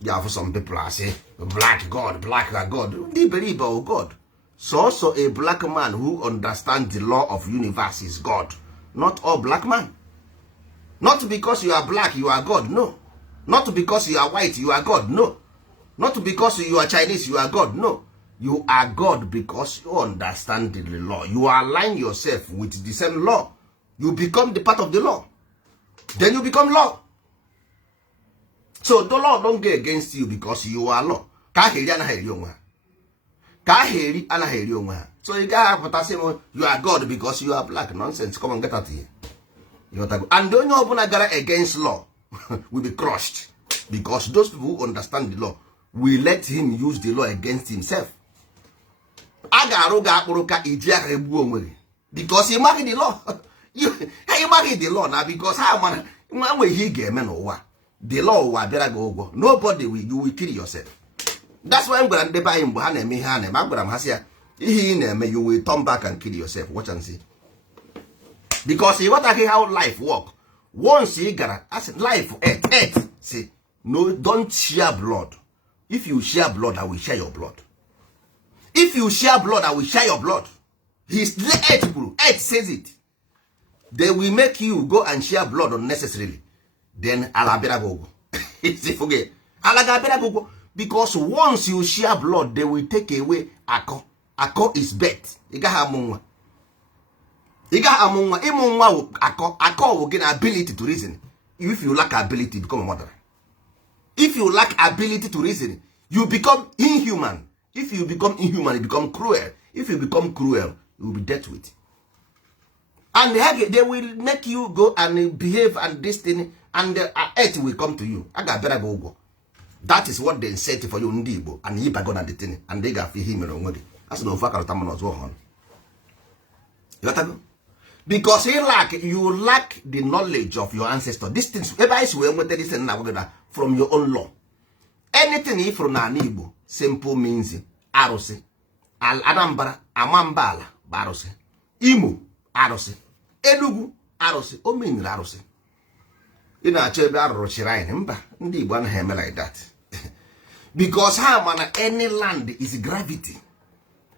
Yeah, for some people I say black God. Ndị believe of God. So a black man who understands the law of universe is God. Not all black man. Not because you are black, you are God. No. Not because you are white, you are God. No. Not because you are Chinese, you are God. No. You are God because you understand the law. You align yourself with the same law. You become the part of the law. Then you become law. So the law don't go against you because you are law. Kaheri anaghị onwe ha. Kaheri anaghị onwe ha. So you gotta put us you are God because you are black. Nonsense. Come on, get out here. And the only one gara against law will be crushed, because those people who understand the law will let him use the law against himself. Because he married the law. You married the law now because the law will better go. Nobody will, you will kill yourself. That's why I'm going to buy him. You will turn back and kill yourself. Watch and see. Because you want to hear how life work. Once you got life, earth, say, no, don't share blood. If you share blood, I will share your blood. If you share blood, I will share your blood. He's the earth, bro. Earth says it. They will make you go and share blood unnecessarily. Then alabera go. Forget. Alagabera go. Because once you share blood, they will take away ako. Ako is bet. Igaha ako will gain ability to reason. If you lack ability, you become a murderer. If you lack ability to reason, you become inhuman. If you become inhuman, you become cruel. If you become cruel, you will be dealt with. And they will make you go and behave and this thing, and the earth will come to you. I got better go. That is what they said for you, Ndibo, and you back on the thing, and they got him already. That's no fact of Tamano as well. You got to go? Because you lack the knowledge of your ancestors. These things, from your own law. Anything from Nanibo, simple means Arose, Al Anambra, Amambala, Barose, Imo, Arose, Enugu, Arose, o mean Arose. You know, Ndibo and him like that. Because any land is gravity.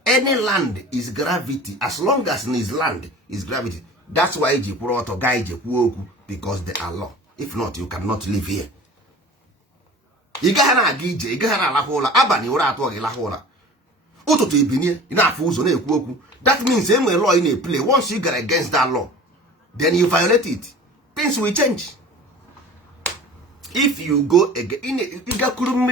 Any land is gravity. As long as his land is gravity. That's why because they are law. If not, you cannot live here. That means any law in a play. Once you get against that law, then you violate it. Things will change. If you go again, you got to go in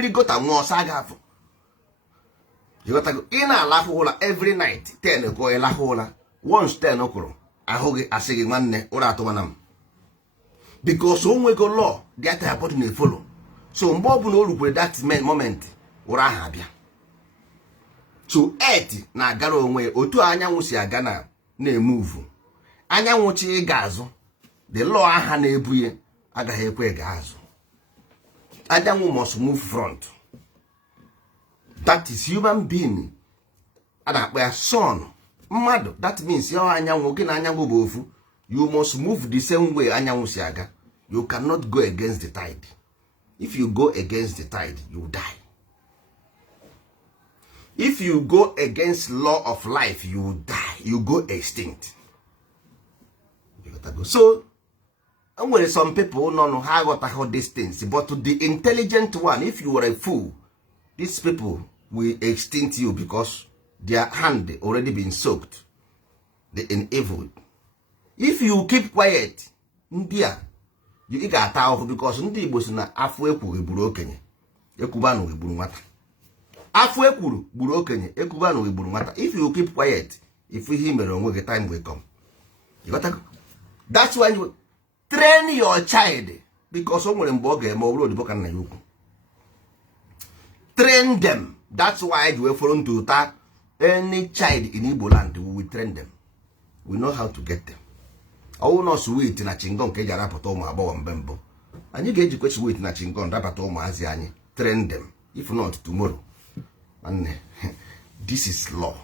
a lahola every night. 10 go a lahola. Once 10 okoro. I hope I say one or at one. Because when we go law, the other button follow. So Mbobu no look with that moment or I have ya. So earth na garo onwe otu anyanwụ si aga na move. Anyanwụ chi gazo. The law aha na ebuye agaghị ekwe gazo. Anyanwụ must move front. That is human being. And son, mad. That means you must move the same way. You cannot go against the tide. If you go against the tide, you die. If you go against law of life, you die. You go extinct. You gotta go. So, some people don't know how these things. But to the intelligent one, if you were a fool, these people will extinct you because their hand already been soaked in evil. If you keep quiet, ndị a ị ga-ata ahụhụ because ndị Igbo si na afọ ekwuru gburu okenye ekwuba na gburu nwata. Afọ ekwuru gburu okenye ekwuba na gburu nwata. If you keep quiet, if ihe mere onwe gị, time will come. You got to. That's why you train your child because o nwere mgbe ọ ga-eme ọbụrụ odibo ka nna ya ukwu. Train them. That's why you will follow to that any child in Igbo land, we will train them. We know how to get them. Ọwụ nọ sweet na chingon ka eji arapụta ụmụ agbọghọ mgbe mbụ. Anyị ga-ejikwa sweet na chingon rapụta ụmụazị anyị. Train them. If not tomorrow. And this is law.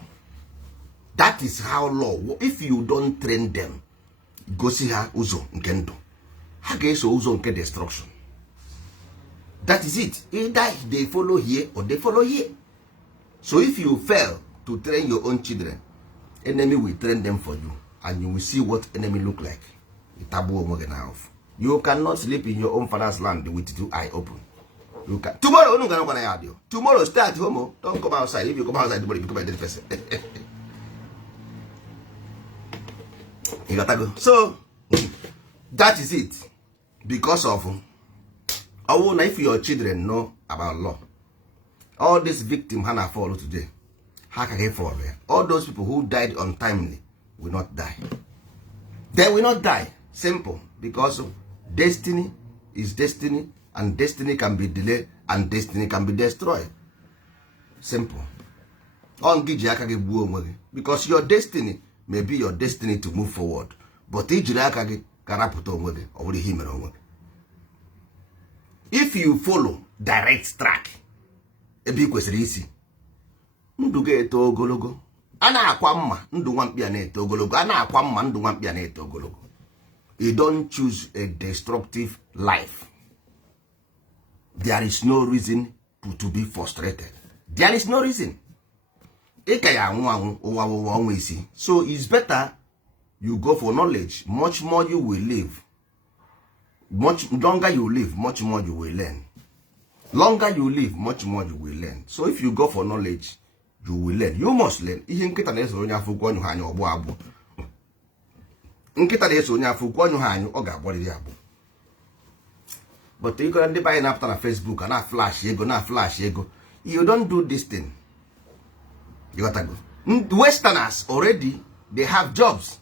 That is how law. If you don't train them, gosi ha ụzọ nke ndụ. Ha ga-eso ụzọ nke destruction. That is it. Either they follow here or they follow here. So if you fail to train your own children, enemy will train them for you. And you will see what enemy look like. You cannot sleep in your own father's land with two eyes open. You can. Tomorrow stay at home. Don't come outside. If you come outside, you become a dead person. You gotta go. So that is it. Because of if your children know about law, all these victims Hannah follow today, how can they fall? All those people who died untimely will not die. They will not die. Simple. Because destiny is destiny, and destiny can be delayed, and destiny can be destroyed. Simple. Because your destiny may be your destiny to move forward. But if you follow direct track, ebe kwesịrị isi ndụ ga-eto ogologo. A na-akwa mma ndụ nwamkpịa na-eto ogologo. A na-akwa mma ndụ nwamkpịa na-eto ogologo. You don't choose a destructive life. There is no reason to be frustrated. There is no reason. Ị ka ya anwụ anwụ ụwa ụwa ọnwa isi. So it's better you go for knowledge. Much more you will live. Much longer you live, much more you will learn. Longer you live, much more you will learn. So if you go for knowledge, you will learn. You must learn. Ihe nkịta na-eso onye afọ ukwu ọnyụ ha anya ọgbụ agbụ. Nkịta na-eso onye afọ ukwu ọnyụ ha anya ọ ga-agbọrịrị agbụ. But you go and buy after na Facebook and na flash ego, na flash ego. You don't do this thing. You gotta go. Westerners already, they have jobs.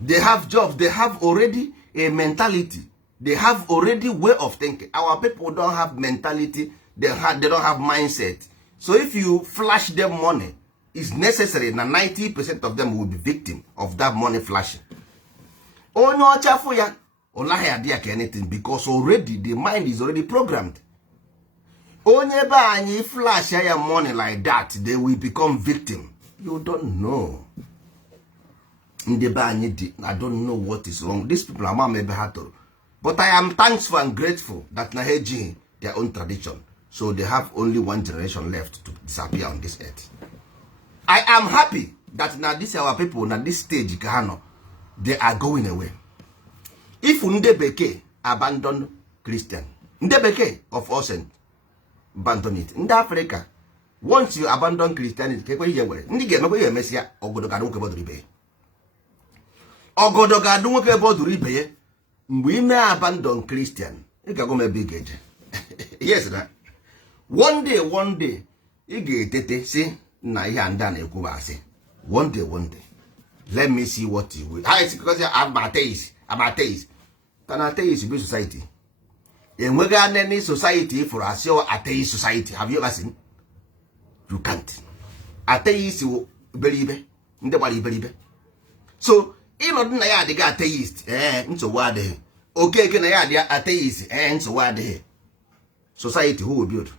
They have jobs. They have already a mentality. They have already way of thinking. Our people don't have mentality. They don't have mindset. So if you flash them money, it's necessary. Now 90% of them will be victim of that money flashing. Oh no, chafuya. Anything, because already the mind is already programmed. Onye ba anyị flash ya money like that, they will become victim. You don't know. I don't know what is wrong. These people are maybe hatred. But I am thankful and grateful that Naheji their own tradition. So they have only one generation left to disappear on this earth. I am happy that now this our people, now this stage, they are going away. If Ndebeke abandon Christian, Ndebeke of all saints abandon it. In Africa, once you abandon Christianity, mgbe ime abandon Christian, ị ga-agụ mebe ị ga-eje. Yes na. One day ị ga-etete si na ihe anda na-ekwu asị. One day. Let me see what you will. How is it because I'm atheist? Can atheist be society? Enweghị any society for us your atheist society. Have you ever seen? You can't. Atheist will believe. Ndị gbara iberibe. So ịnọdụ na ya adịghị atheist, nsogbu adịghị. Okeke na ya adịghị atheist, nsogbu adịghị. Society who will build?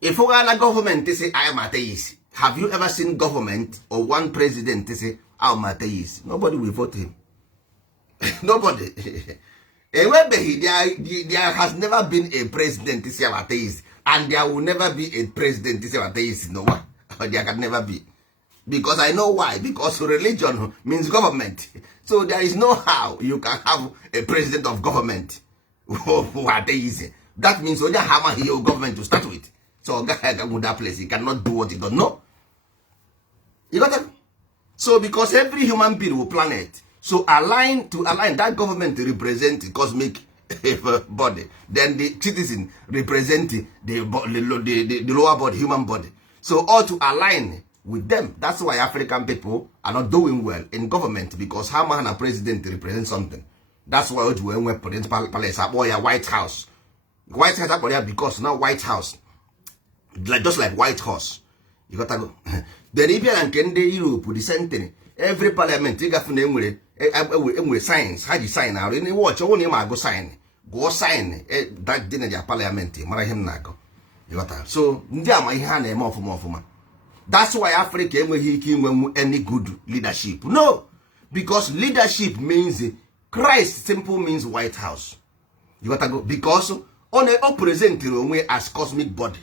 If you are a government say I am atheist, have you ever seen government or one president say I am atheist? Nobody will vote him. Nobody. There has never been a president say I am atheist, and there will never be a president say I am atheist. No one. There can never be. Because I know why. Because religion means government. So there is no how you can have a president of government who are atheist. That means only hammer your government to start with. so that place, he cannot do what he does. No, you got that? So because every human being will plan it, so align that government to represent the cosmic body, then the citizen represent the lower body, human body. So all to align with them. That's why African people are not doing well in government, because how man a president represent something. That's why we went president palace, White House. White House because now White House, just like White Horse. You got to go. Then if you are in Europe, the same thing. Every parliament, you got to signs. How do you sign now? You watch only go sign. Go sign that dinner their parliament. Mara him nako. You got that. So ndia ma ihe na eme ofuma. That's why Africa enweghị any good leadership. No, because leadership means Christ. Simple means White House. You got to go because on a present onwe as cosmic body.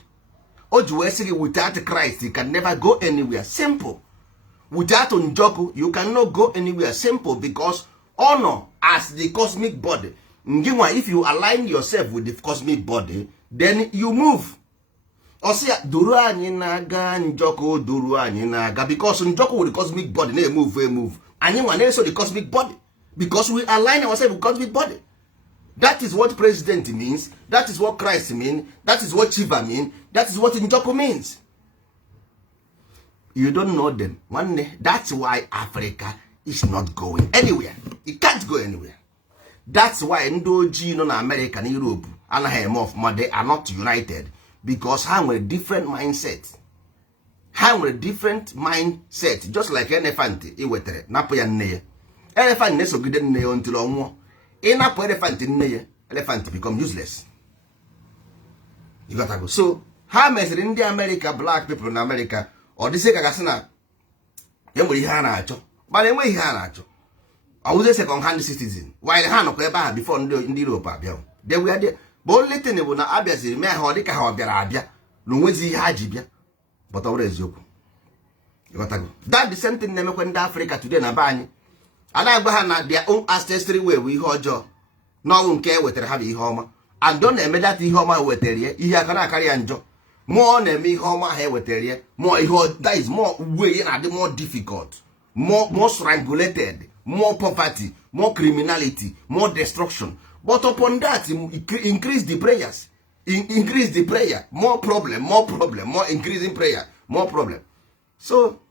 Without Christ, you can never go anywhere. Simple. Without Njoku, you cannot go anywhere. Simple. Because honor as the cosmic body. If you align yourself with the cosmic body, then you move. Osia duru anyị na-aga Njoku duru anyị na-aga, because Njoku with the cosmic body na move. Anyị nwa na-eso the cosmic body because we align ourselves with the cosmic body. That is what president means. That is what Christ means. That is what Shiva means. That is what Njoku means. You don't know them. One day, that's why Africa is not going anywhere. It can't go anywhere. That's why Ndoji in America and Europe and they are not united, because have a different mindset. Have a different mindset. Just like elephant, elephant neso giden ne until onwo. Enough elephant in there, elephant become useless. You gotta go. So, how much in the America, black people in America, or the Sekagasana, Yamuri Hanacho, but anyway, Hanacho. I was a second-hand citizen. While the hand of Eba before in the Europe, they were there. But little Nebuna Abias, Mea Hodica, Abia, Luwezi Hajibia, but always you. You gotta go. That the same thing never went to Africa today, Nabani. And their own ancestry way we hold you. No one care whether have home. And don't eme that home with area. You can carry and more than me home here with area. More that is more way and more difficult. More strangulated. More poverty. More criminality. More destruction. But upon that, increase the prayers. Increase the prayer. More problem. More increasing prayer. More problem. So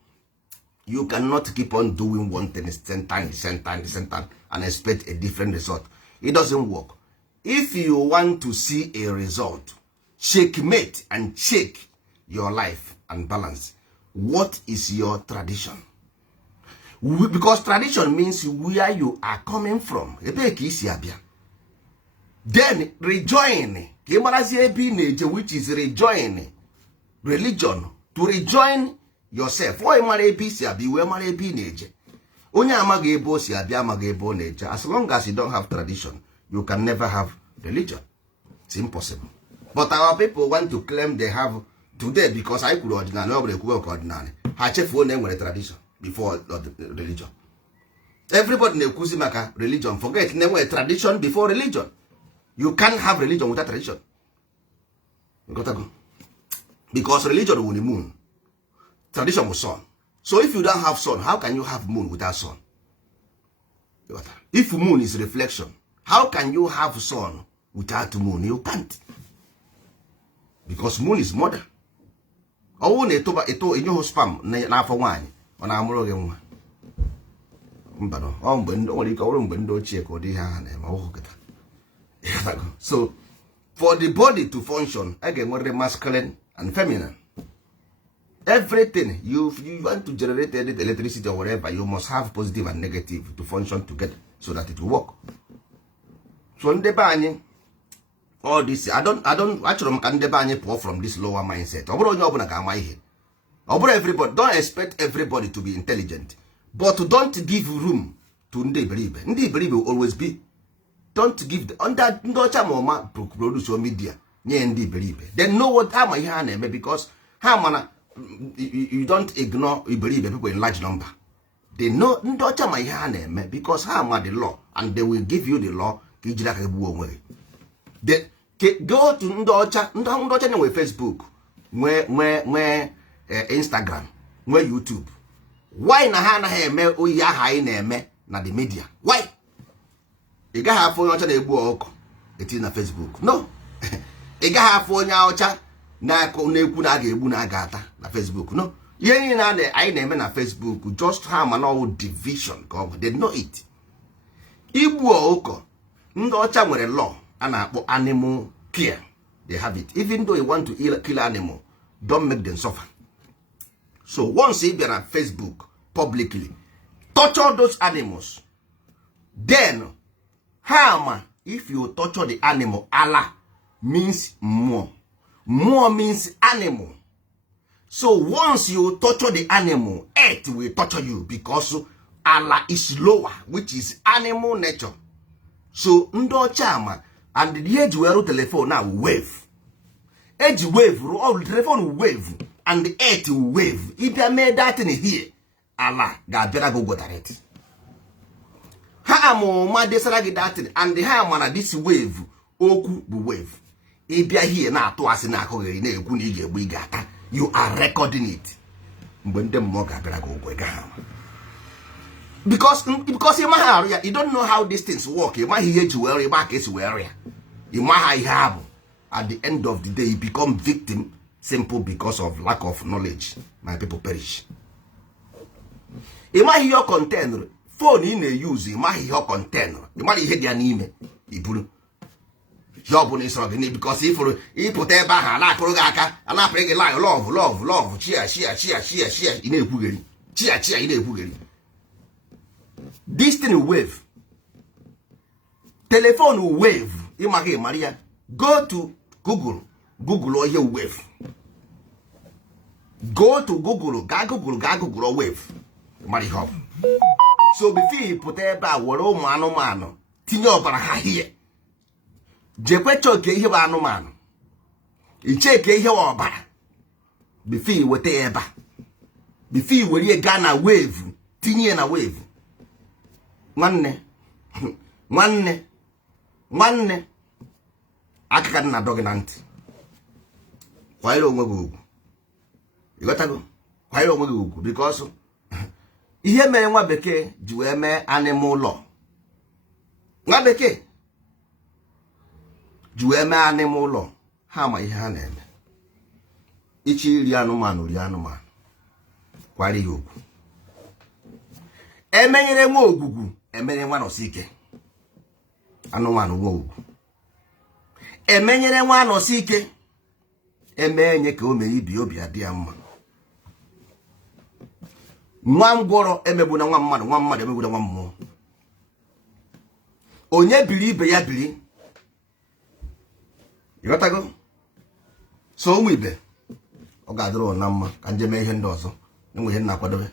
you cannot keep on doing one thing the same time, and expect a different result. It doesn't work. If you want to see a result, checkmate and check your life and balance. What is your tradition? Because tradition means where you are coming from. Then rejoin, which is rejoin religion, to rejoin yourself. Why mara APC abi we mara AP neje. Onye amaghị ebe o si abịa amaghị ebe o neje. As long as you don't have tradition, you can never have religion. It's impossible. But our people want to claim they have today, because I could ordinary, nobody could ordinary. Ha chefuo na enwere tradition before religion. Everybody na-ekwuzi maka religion. Forget na enwere tradition before religion. You can't have religion without tradition. You got to go. Because religion will the moon. Tradition was sun. So if you don't have sun, how can you have moon without sun? If moon is reflection, how can you have sun without moon? You can't. Because moon is mother. Oh, eto inyo spam na afọ nwanyị ọ na-amụrụ gị nwa. Mba no, ọ mgbe ndị nwere ike ọrụ mgbe ndị ochie ka ọ dị ha na-eme ọhụụ kịta. So for the body to function, I get more masculine and feminine. Everything you want to generate electricity or whatever, you must have positive and negative to function together so that it will work. So ndebanye all this, I don't actually can ndebanye pour from this lower mindset. Everybody, don't expect everybody to be intelligent, but don't give room to ndebelibe. Ndebelibe will always be. Don't give the under ndocha mama produce your media nye ndebelibe. Then know what how my because how mana. You don't ignore, you believe people in large number. They know because how are the law, and they will give you the law. They go to Ndocha with Facebook. nwee Instagram, nwee YouTube. Why na ha anaghị eme oyi aha anyị na-eme na the media? Why? Ị gaghị afọ onye ọcha na-egbu ọkụ etinye na Facebook. No. Ị gaghị afọ onye ọcha na-ekwu na a ga-egbu na a ga-ata na Facebook. No. Ihe niile anyị na-eme na Facebook just ha ma na division ka ọ bụ. They know it. Igbu ọkụkọ, ndị ọcha nwere law a na-akpọ animal care. They have it. Even though you want to kill animal, don't make them suffer. So once you be on Facebook publicly, torture those animals, then harm. If you torture the animal, Allah means more. More means animal. So once you torture the animal, earth will torture you because Allah is lower, which is animal nature. So ndo chama and the age where telephone now wave. Edge wave, all the telephone will wave and the earth will wave. If you made that in here, Allah got better go direct. Ha mo ma desara get that and the ha mana this wave oku bu wave. If you here na to asi na akogere na egwu na ige egbu igata. You are recording it. Mgbe mo ga better go ga. Because you don't know how these things work. You might hear you worry back is worry. You might have at the end of the day you become victim simple because of lack of knowledge. My people perish. You might hear content phone in a use. You might hear content. You might hear the anime. You put job on is struggling because if you put a baha like Rogaka and I bring a line love cheer in a boogery. Cheer in a boogery. This thing will wave. Telephone will wave. Imagine Maria. Go to Google or you wave. Go to Google or wave. Maria. So before you put a bar, woro mano. Tinyo bara here. Jekwecho ke ihe ba anụmanụ. Icheke ihe wa ọbara. Before you wete eba. Before you were ga na wave. Tinye na wave. Nwanne aka na dog na ntị. Kwanyere onwe gị ugwu. Ịghọtago? Kwanyere onwe gị ugwu because ihe mere nwa bekee ji wee mee animal law. Nwa bekee ji wee mee animal law. Ha ma ihe ha na-eme. Ichi ri anụmanụ. Kwanyere ya ugwu. Emenyere nwa ogwugwu, emenyere nwa nọsi ike. Anụmanụ nwa ogwugwu. Emenyere nwa nọsi ike. Emenye ka o mee ibi obi adị ya mma. Nwa ngwọrọ emegbu na nwa mmadụ emegbu na nwa mmụọ. Onye biri ibe ya biri. Ịghọtago? So ụmụ ibe, ọ ga-adịrị na mma ka nje mee ihe ndị ọzọ. Enwe ihe na-akwadobe.